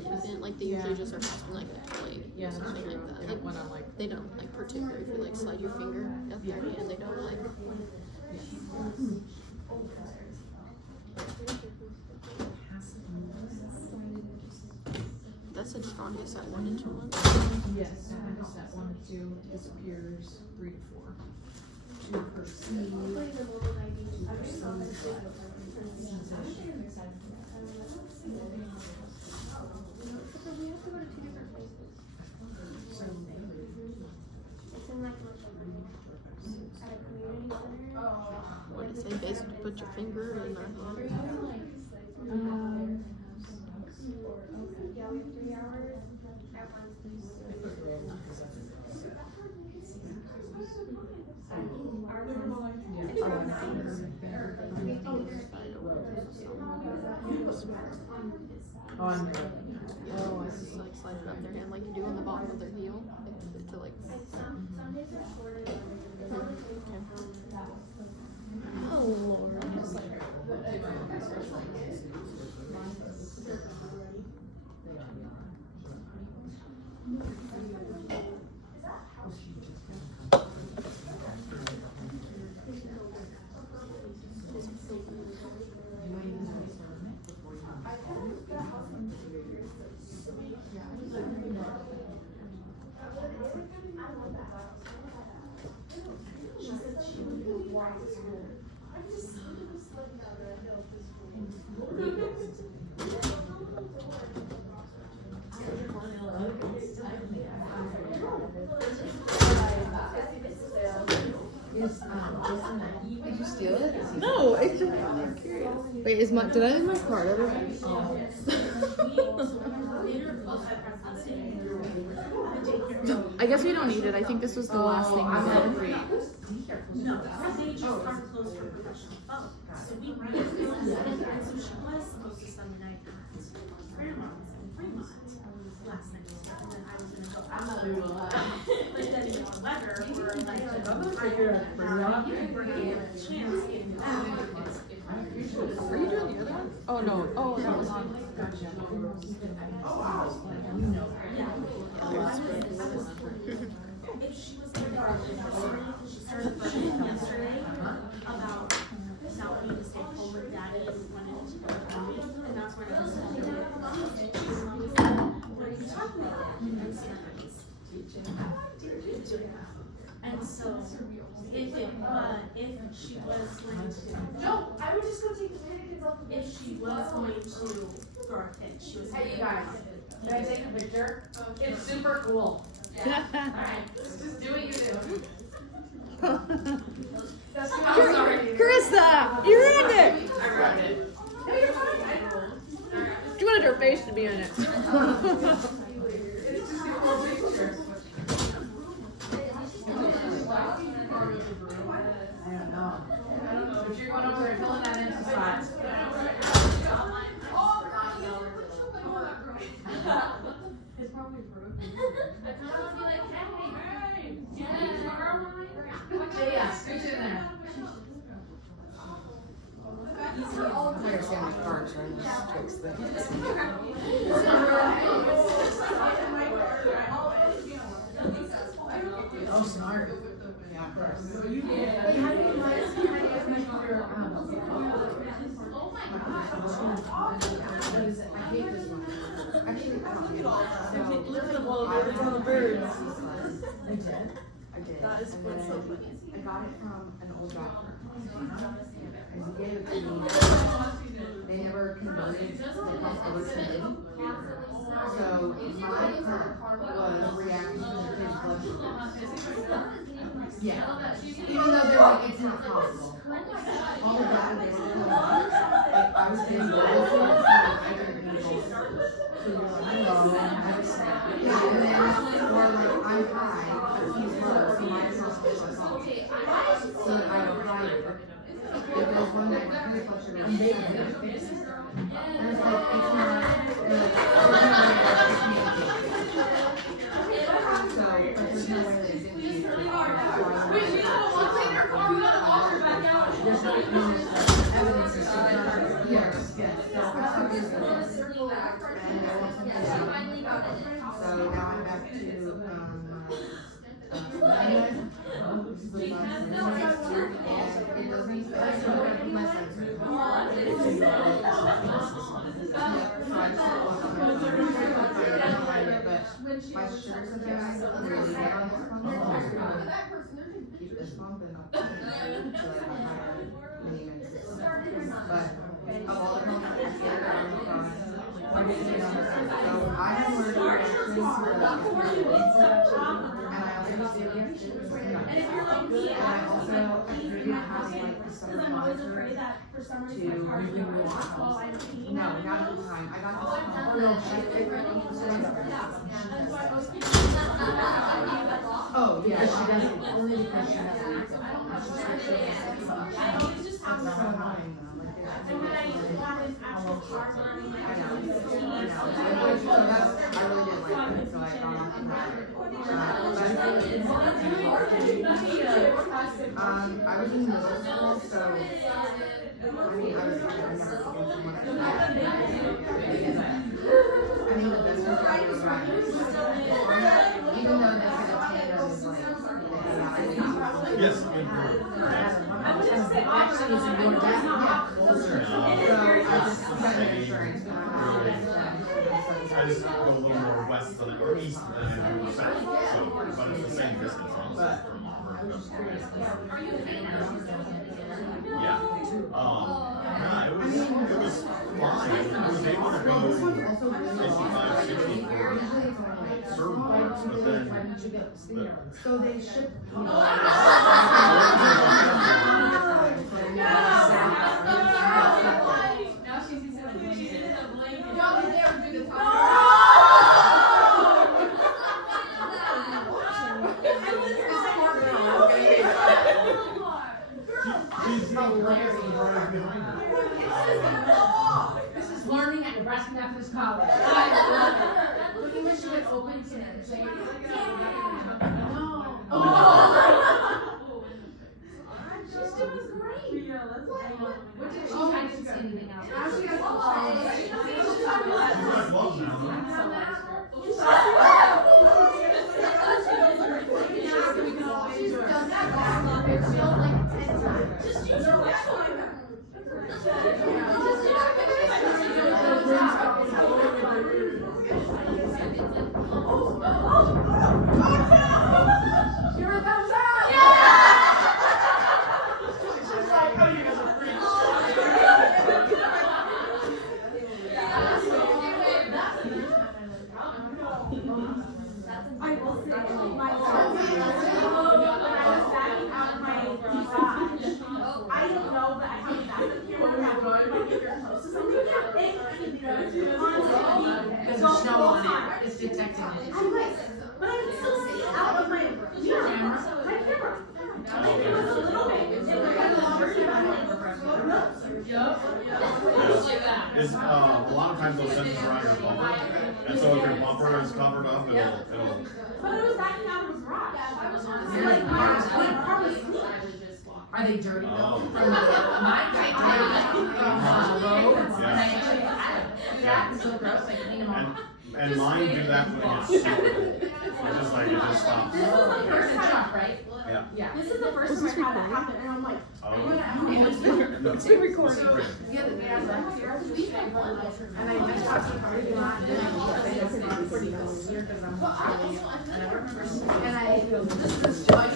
infant. Like they usually just are grasping like a toy, something like that. They don't like particularly if you like slide your finger up their hand, they don't like. That's the strongest at 1 and 2 months. Yes, strongest at 1 and 2 disappears 3 to 4. 2 per seed. What did it say? Basically, put your finger in their hand. Oh, I see. Like slide it up their hand like you do on the bottom of their heel. To like. Oh Lord. Is steal it? No, it's just wait, did I leave my card over? I guess we don't need it. I think this was the last thing we did. No, they just aren't closed for professional development. So we ran it, and so she was supposed to spend the night at grandma's in Fremont last night. And then I was gonna go out. But then, you know, the weather, we're like, I'm gonna figure out we're gonna give it a chance getting back. Were you doing the other one? Oh no. Oh, that was on. If she was gonna go out she started budgeting yesterday about not wanting to stay home with daddy and wanted to go to movie, and that's when I was like, what are you talking about? And so, if she was going to. No, I would just go take the kids off the. If she was going to throw a fit, she was. Hey, you guys, can I take a picture? It's super cool. Yeah. Alright, just do what you do. That's how I'm sorry. Krista, you ruined it. I ruined it. No, you're fine. You wanted her face to be in it. It's just a cool picture. I don't know. But you're going over and filling that in spot. It's probably broken. I kind of want to be like, hey, yeah, scooch in there. I gotta scan my card, so I just fix this. Oh, smart. Yeah, of course. Oh my gosh. What is it? I hate this one. Actually, I don't hate it. Look at the wall, look at the birds. I did? I did. That is And what's so then funny. I got it from an old doctor. And he gave it to me. They never converted the pump over to him. So my pump was reacting to his blood sugar. Yeah. Even though they're like, it's not possible. All of that, they were telling me. Like, I was getting blood sugar, so I didn't need blood sugar. So you're like, hello, I was, yeah, and then we're like, I'm high, but he's low, so my pump is like off. So that I don't die here. Because one night my blood sugar was big, and I fixed it. And it's like, it's not, they're like, so, but there's no way they didn't use it. There's no evidence of surgery. Yes, yes. So I took this one, and I went to the so now I'm back to, and it doesn't, I still gotta keep my sensor. So I just walk on my phone, but my sugar sometimes really get on this pump. Keep this pump and up until I have higher mini minutes. But of all the pumps that I get, I'm fine. So I have learned to and I also do and I also agree have like the summer concert For some to reason, my car review didn't the work while I was eating. No, not at the time. I got this pump. Oh no, oh yeah, she doesn't. Only because she doesn't. I always just have That's so one. annoying though. Like, And when I used to have an actual car running, I know. So that's, I really didn't like it, so I got off of that. I was in middle school, so I mean, I was never taking someone like that. I mean, the best was I was right. Even though they said a tandem is like, Yes. I would just say actually it's more down, yeah. So I just got an insurance. I just go a little more west than or east than I do south, so, but it's the same distance, honestly, from yeah. Nah, it was fine. I was able to go 55, 60 for certain parts, but then, So they ship. She's doing great. Yeah, that's What? what did she Oh, I didn't see anything else. Now she has gloves. You've got gloves now, She's done that back on her field like 10 times. Just use your back on her. Give her a thumbs up. She's like, oh, you guys are I will say, my son, when I was backing out my garage, I don't know, but I have a backup camera that when I get your close to something, There's a snow on it, it's detecting it. I'm like, but I can still see out of my camera. My camera. Like, it was a little bit. It was like a dirty Is, a lot of times those sensors are on your bumper, and so if your bumper is covered up, it'll. But it was backing out of the garage. Yeah. Like, my car was clean. Are they dirty though? Oh. From my road? Yeah. That's so gross, I clean them all. And mine do that when it's snowing. It just stops. This is the first time, right? Yeah. Yeah. this is the first time I've had that happen, and I'm like, Oh. it's been recorded. The other day I was like, and I just talked to the parking lot, and then I said, pretty close here, cause I'm chilly. And I remember, and I, this is joy.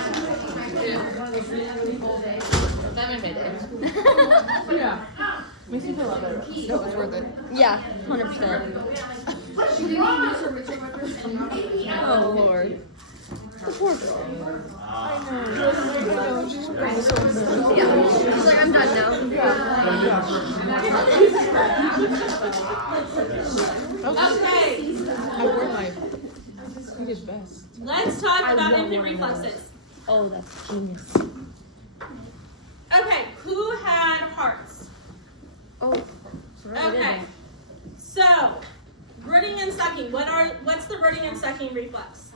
One of those really cold days. That made my day. Yeah. Makes me feel a lot better. That was worth it. Yeah, 100%. She didn't even use her material representation. Oh Lord. The poor girl. I Yeah, she's like, I'm done now. Okay, I wore my Swedish vest. let's talk I about love infant wearing those. reflexes. Oh, that's genius. Okay, who had hearts? Oh, Okay, so rooting and sucking. What's the rooting and sucking reflex?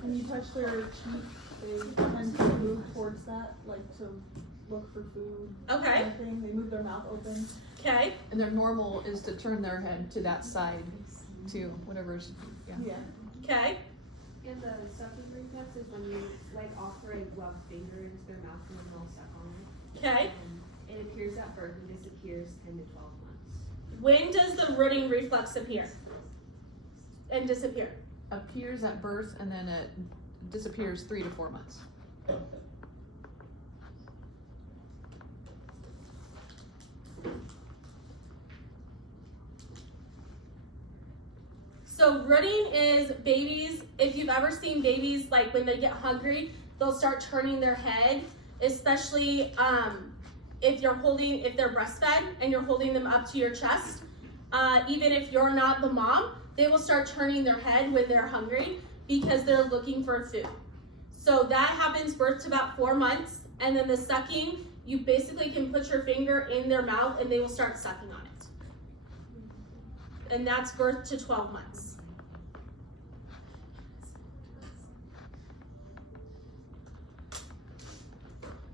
When you touch their cheek, they tend to move towards that, like to look for food. Okay. Kind of thing. They move their mouth open. Okay. And their normal is to turn their head to that side, to whatever's, Yeah. Okay. And the sucking reflex is when you like offer a gloved finger into their mouth and then they'll suck on it. Okay. And it appears at birth and disappears 10 to 12 months. When does the rooting reflex appear and disappear? appears at birth and then it disappears 3 to 4 months. So rooting is babies, if you've ever seen babies, like when they get hungry, they'll start turning their head, especially if they're breastfed and you're holding them up to your chest. Even if you're not the mom, they will start turning their head when they're hungry because they're looking for food. So that happens birth to about 4 months, and then the sucking, you basically can put your finger in their mouth and they will start sucking on it. And that's birth to 12 months.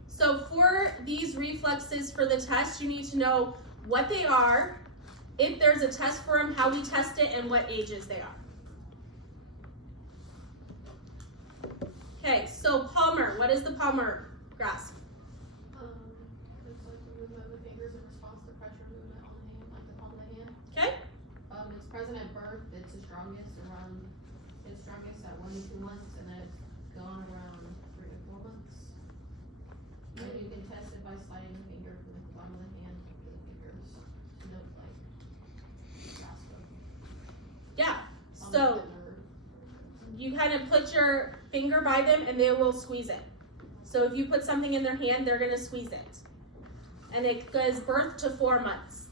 So for these reflexes for the test, you need to know what they are, if there's a test for them, how we test it, and what ages they are. Okay, so Palmer, what is the Palmer grasp? It's like the movement of the fingers in response to pressure movement on the hand, like the palm of the hand. Okay. It's present at birth. It's the strongest at 1 to 2 months, and then it's gone around 3 to 4 months. And you can test it by sliding the finger from the bottom of the hand to the fingers to note like grasp of Yeah. on So the nerve. you kind of put your finger by them and they will squeeze it. So if you put something in their hand, they're gonna squeeze it. And it goes birth to 4 months.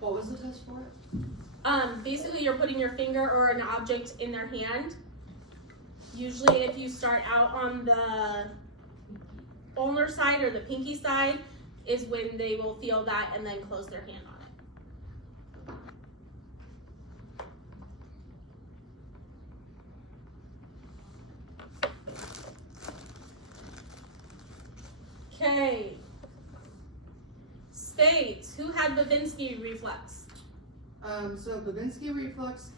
What was the test for it? Basically you're putting your finger or an object in their hand. Usually if you start out on the ulnar side or the pinky side, is when they will feel that and then close their hand on it. Okay. Spades. Who had Babinski reflex? So Babinski reflex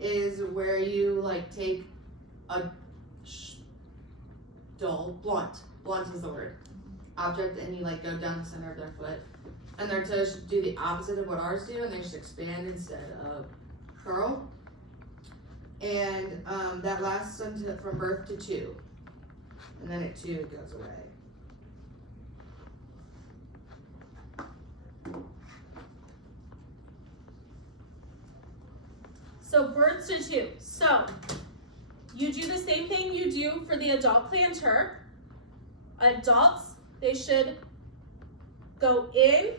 is where you like take a blunt is the word, object, and you like go down the center of their foot, and their toes should do the opposite of what ours do, and they should expand instead of curl. And that lasts until from birth to 2, and then at 2 it goes away. So birth to 2. So you do the same thing you do for the adult plantar. Adults, they should go in.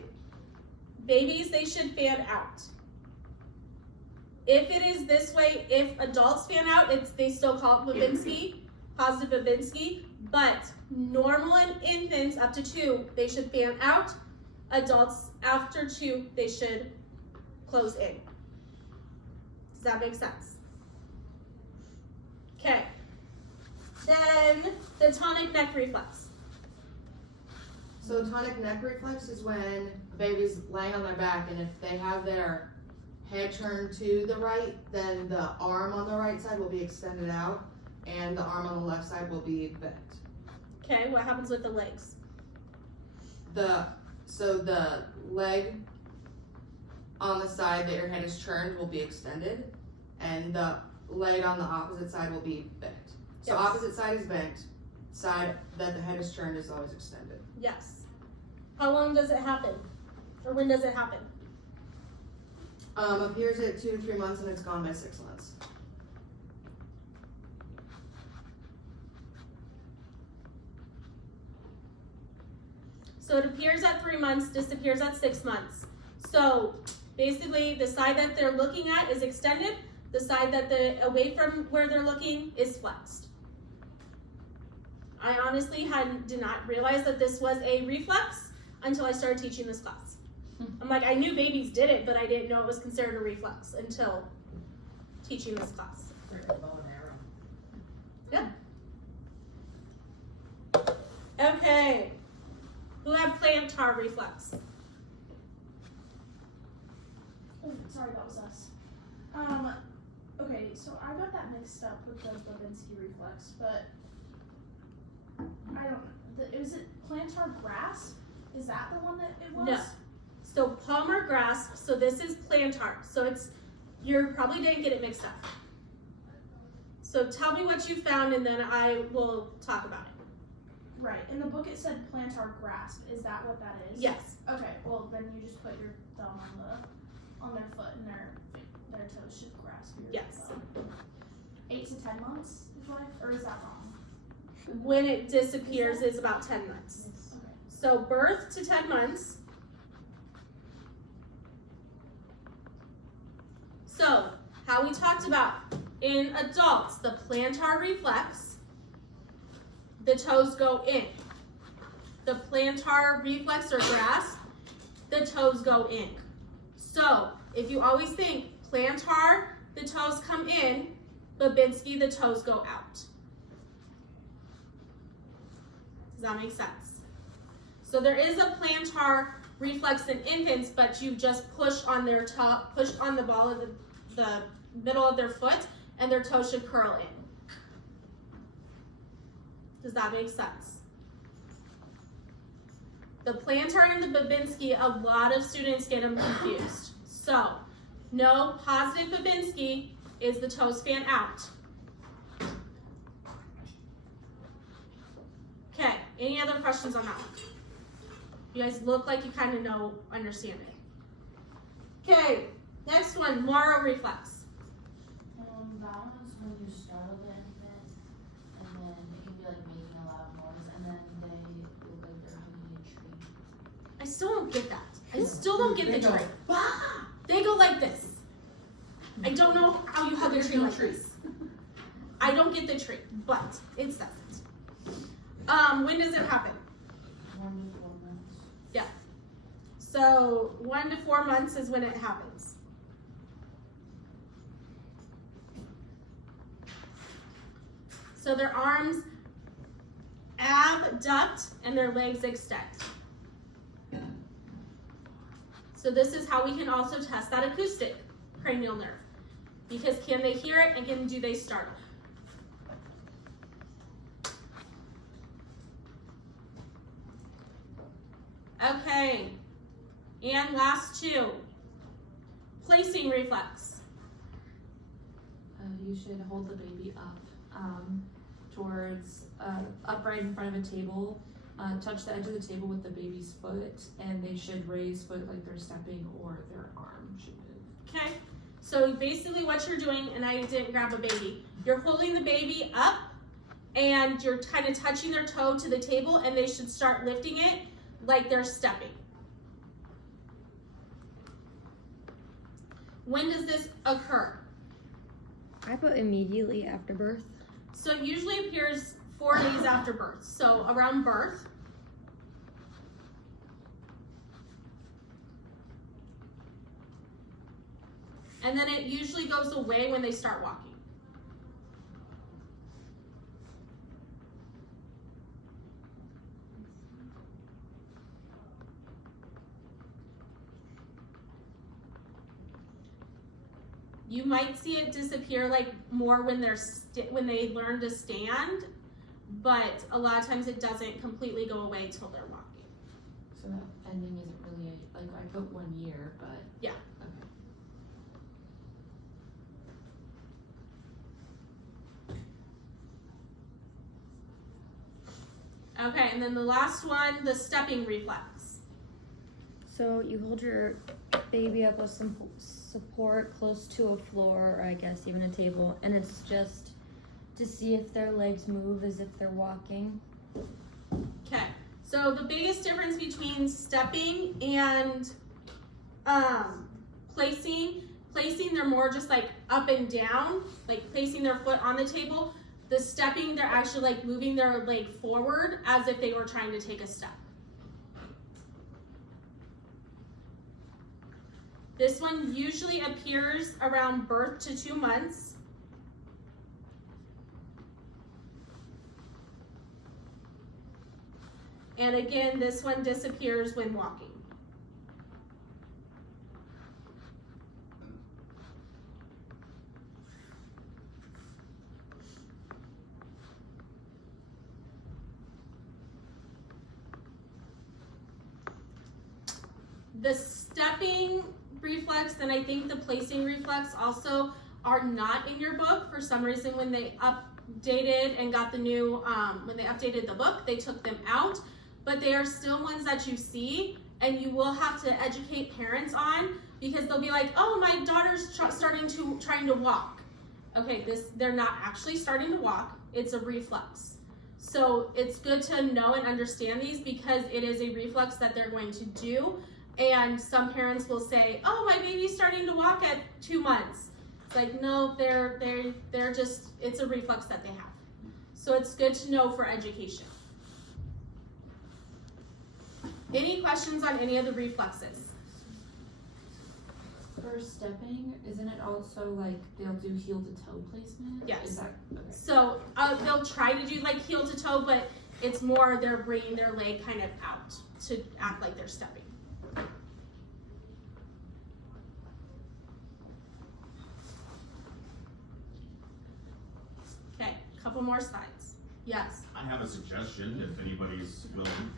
Babies, they should fan out. If it is this way, if adults fan out, they still call it Babinski, positive Babinski. But normal and infants up to 2, they should fan out. Adults after 2, they should close in. Does that make sense? Okay. Then the tonic neck reflex. So tonic neck reflex is when a baby's laying on their back, and if they have their head turned to the right, then the arm on the right side will be extended out, and the arm on the left side will be bent. Okay, what happens with the legs? So the leg on the side that your head is turned will be extended, and the leg on the opposite side will be bent. So Yes. opposite side is bent, side that the head is turned is always extended. Yes. How long does it happen? Or when does it happen? Appears at 2 to 3 months, and it's gone by 6 months. So it appears at 3 months, disappears at 6 months. So basically the side that they're looking at is extended, the side that away from where they're looking is flexed. I honestly did not realize that this was a reflex until I started teaching this class. I'm like, I knew babies did it, but I didn't know it was considered a reflex until teaching this class. Yeah. Okay. Who had plantar reflex? Oh, sorry, that was us. Okay, so I got that mixed up with the Babinski reflex, but I don't know. Was it plantar grasp? Is that the one that it was? No. So palmar grasp, so this is plantar. So you probably didn't get it mixed up. So tell me what you found and then I will talk about it. Right, in the book it said plantar grasp. Is that what that is? Yes. Okay, well then you just put your thumb on their foot and their toes should grasp your Yes. thumb. 8 to 10 months is what or is that wrong? When it disappears is about 10 months. Okay. So birth to 10 months. So how we talked about in adults, the plantar reflex, the toes go in. The plantar reflex or grasp, the toes go in. So if you always think plantar, the toes come in, Babinski, the toes go out. Does that make sense? So there is a plantar reflex in infants, but you just push on their toe, push on the ball of the middle of their foot, and their toe should curl in. Does that make sense? The plantar and the Babinski, a lot of students get them confused. So, no, positive Babinski is the toes fan out. Okay, any other questions on that one? You guys look like you kind of understand it. Okay, next one, Moro reflex. That one is when you startle the infant, and then it can be like making a loud noise, and then they look like they're hugging a tree. I still don't get that. I still don't get the tree. They go like this. I don't know how you hug a tree like this. I don't get the tree, but it says it. When does it happen? 1 to 4 months. Yeah. So 1 to 4 months is when it happens. So their arms abduct and their legs extend. So this is how we can also test that acoustic cranial nerve. Because can they hear it and do they startle? Okay, and last two. Placing reflex. You should hold the baby up towards upright in front of a table. Touch the edge of the table with the baby's foot, and they should raise foot like they're stepping, or their arm should move. Okay, so basically what you're doing, and I didn't grab a baby, you're holding the baby up and you're kind of touching their toe to the table, and they should start lifting it like they're stepping. When does this occur? I put immediately after birth. So it usually appears 4 days after birth, so around birth. And then it usually goes away when they start walking. You might see it disappear like more when when they learn to stand, but a lot of times it doesn't completely go away till they're walking. So that ending isn't really, like I put 1 year, but. Yeah. Okay. Okay, and then the last one, the stepping reflex. So you hold your baby up with some support close to a floor, or I guess even a table, and it's just to see if their legs move as if they're walking. Okay, so the biggest difference between stepping and placing, they're more just like up and down, like placing their foot on the table. The stepping, they're actually like moving their leg forward as if they were trying to take a step. This one usually appears around birth to 2 months. And again, this one disappears when walking. The stepping reflex and I think the placing reflex also are not in your book. For some reason, when they updated and got the new, when they updated the book, they took them out, but they are still ones that you see and you will have to educate parents on, because they'll be like, oh, my daughter's trying to walk. Okay, they're not actually starting to walk, it's a reflex. So it's good to know and understand these, because it is a reflex that they're going to do. And some parents will say, oh, my baby's starting to walk at 2 months. It's like, no, they're just, it's a reflex that they have. So it's good to know for education. Any questions on any of the reflexes? For stepping, isn't it also like they'll do heel to toe placement? Yes. Is that, okay. So they'll try to do like heel to toe, but it's more they're bringing their leg kind of out to act like they're stepping. Okay, couple more slides. Yes. I have a suggestion if anybody's willing.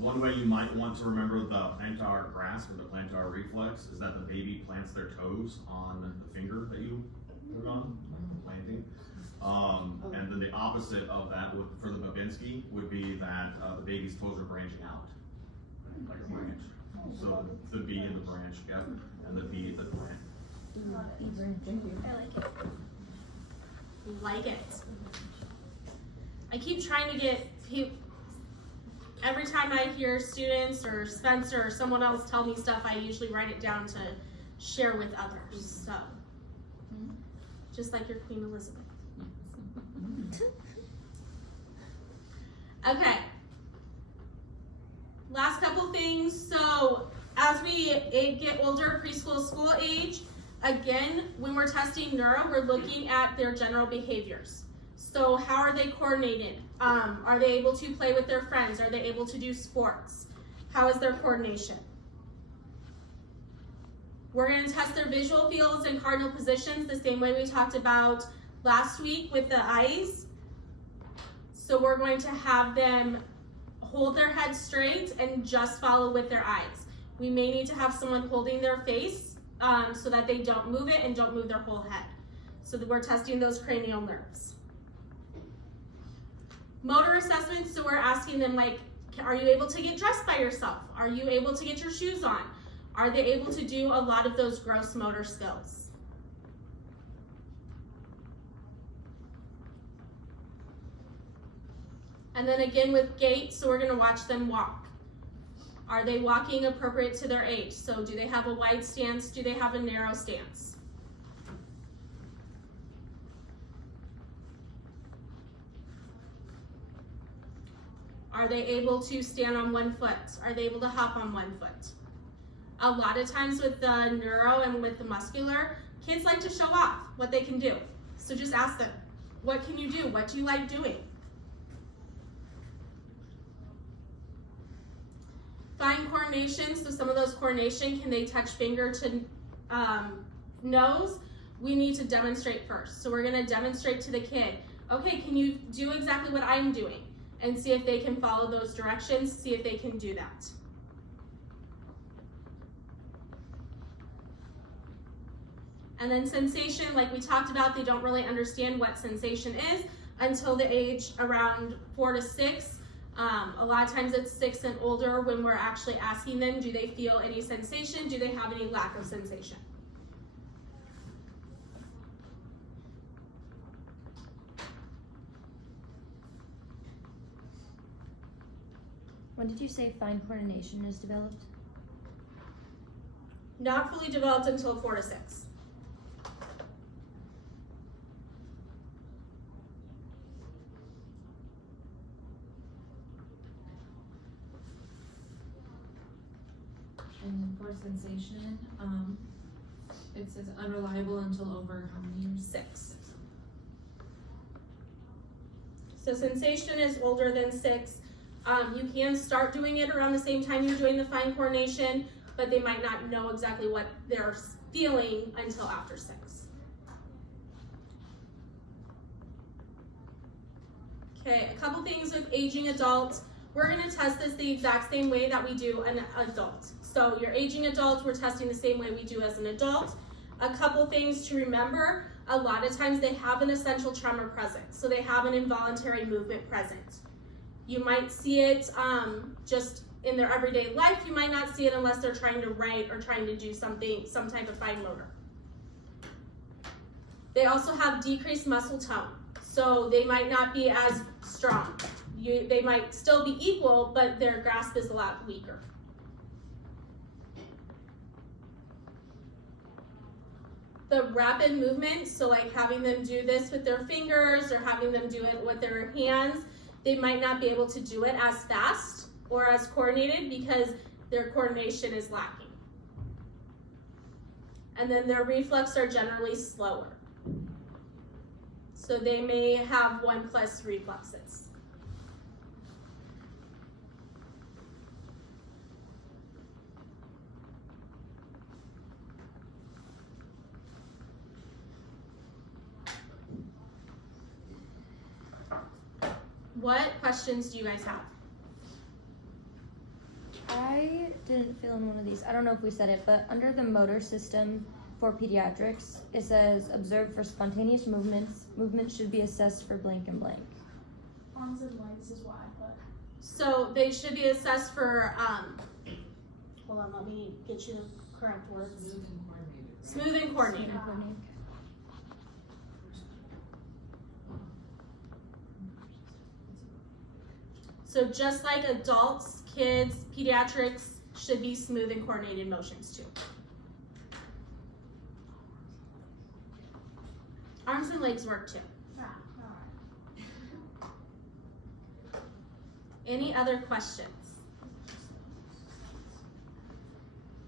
One way you might want to remember the plantar grasp or the plantar reflex is that the baby plants their toes on the finger that you put on, planting. And then the opposite of that for the Babinski would be that the baby's toes are branching out, like a branch. So the B in the branch, yeah, and the B in the plant. I like it. I keep trying to get every time I hear students or Spencer or someone else tell me stuff, I usually write it down to share with others. So, just like your Queen Elizabeth. Okay. Last couple things. So as we get older, preschool, school age, again, when we're testing neuro, we're looking at their general behaviors. So how are they coordinated? Are they able to play with their friends? Are they able to do sports? How is their coordination? We're going to test their visual fields and cardinal positions the same way we talked about last week with the eyes. So we're going to have them hold their head straight and just follow with their eyes. We may need to have someone holding their face so that they don't move it and don't move their whole head. So that we're testing those cranial nerves. Motor assessments, so we're asking them like, are you able to get dressed by yourself? Are you able to get your shoes on? Are they able to do a lot of those gross motor skills? And then again with gait, so we're gonna watch them walk. Are they walking appropriate to their age? So do they have a wide stance? Do they have a narrow stance? Are they able to stand on one foot? Are they able to hop on one foot? A lot of times with the neuro and with the muscular, kids like to show off what they can do. So just ask them, what can you do? What do you like doing? Fine coordination, so some of those coordination, can they touch finger to nose? We need to demonstrate first. So we're gonna demonstrate to the kid, okay, can you do exactly what I'm doing? And see if they can follow those directions, see if they can do that. And then sensation, like we talked about, they don't really understand what sensation is until the age around 4 to 6. A lot of times it's 6 and older when we're actually asking them, do they feel any sensation? Do they have any lack of sensation? When did you say fine coordination is developed? Not fully developed until 4 to 6. And for sensation, it says unreliable until over how many years? 6. So sensation is older than 6. You can start doing it around the same time you're doing the fine coordination, but they might not know exactly what they're feeling until after 6. Okay, a couple things with aging adults. We're gonna test this the exact same way that we do an adult. So your aging adult, we're testing the same way we do as an adult. A couple things to remember, a lot of times they have an essential tremor present. So they have an involuntary movement present. You might see it just in their everyday life. You might not see it unless they're trying to write or trying to do something, some type of fine motor. They also have decreased muscle tone. So they might not be as strong. They might still be equal, but their grasp is a lot weaker. The rapid movement, so like having them do this with their fingers or having them do it with their hands, they might not be able to do it as fast or as coordinated because their coordination is lacking. And then their reflex are generally slower. So they may have 1+ reflexes. What questions do you guys have? I didn't fill in one of these. I don't know if we said it, but under the motor system for pediatrics, it says observe for spontaneous movements. Movement should be assessed for blank and blank. Arms and legs is what I put. So they should be assessed for, hold on, let me get you the correct words. Smooth and coordinated. So just like adults, kids, pediatrics should be smooth and coordinated motions too. Arms and legs work too. Any other questions?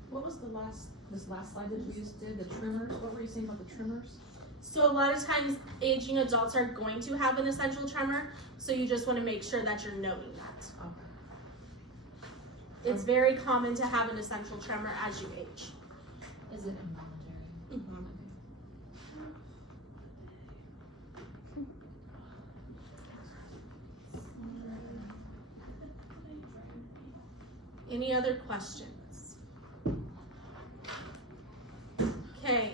What was this last slide that you just did, the trimmers, what were you saying about the trimmers? So a lot of times aging adults are going to have an essential tremor, so you just wanna make sure that you're knowing that. Okay. It's very common to have an essential tremor as you age. Is it involuntary? Any other questions? Okay,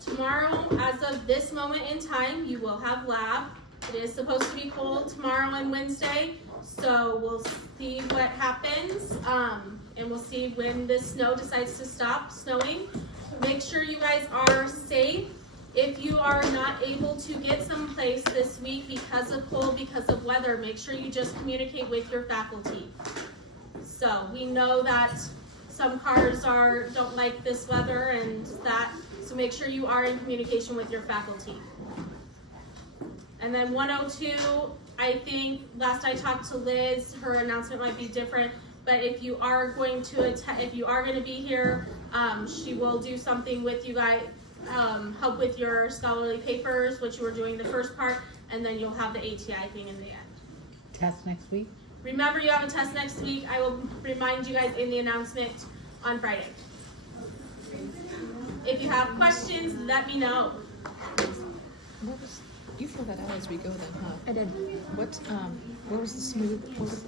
tomorrow, as of this moment in time, you will have lab. It is supposed to be cold tomorrow and Wednesday, so we'll see what happens, and we'll see when the snow decides to stop snowing. Make sure you guys are safe. If you are not able to get someplace this week because of cold, because of weather, make sure you just communicate with your faculty. So we know that some cars don't like this weather and that, so make sure you are in communication with your faculty. And then 102, I think last I talked to Liz, her announcement might be different, but if you are going to be here, she will do something with you guys, help with your scholarly papers, which you were doing the first part, and then you'll have the ATI thing in the end. Test next week? Remember, you have a test next week. I will remind you guys in the announcement on Friday. If you have questions, let me know. You fill that out as we go then, huh? I did. What was the smooth, what was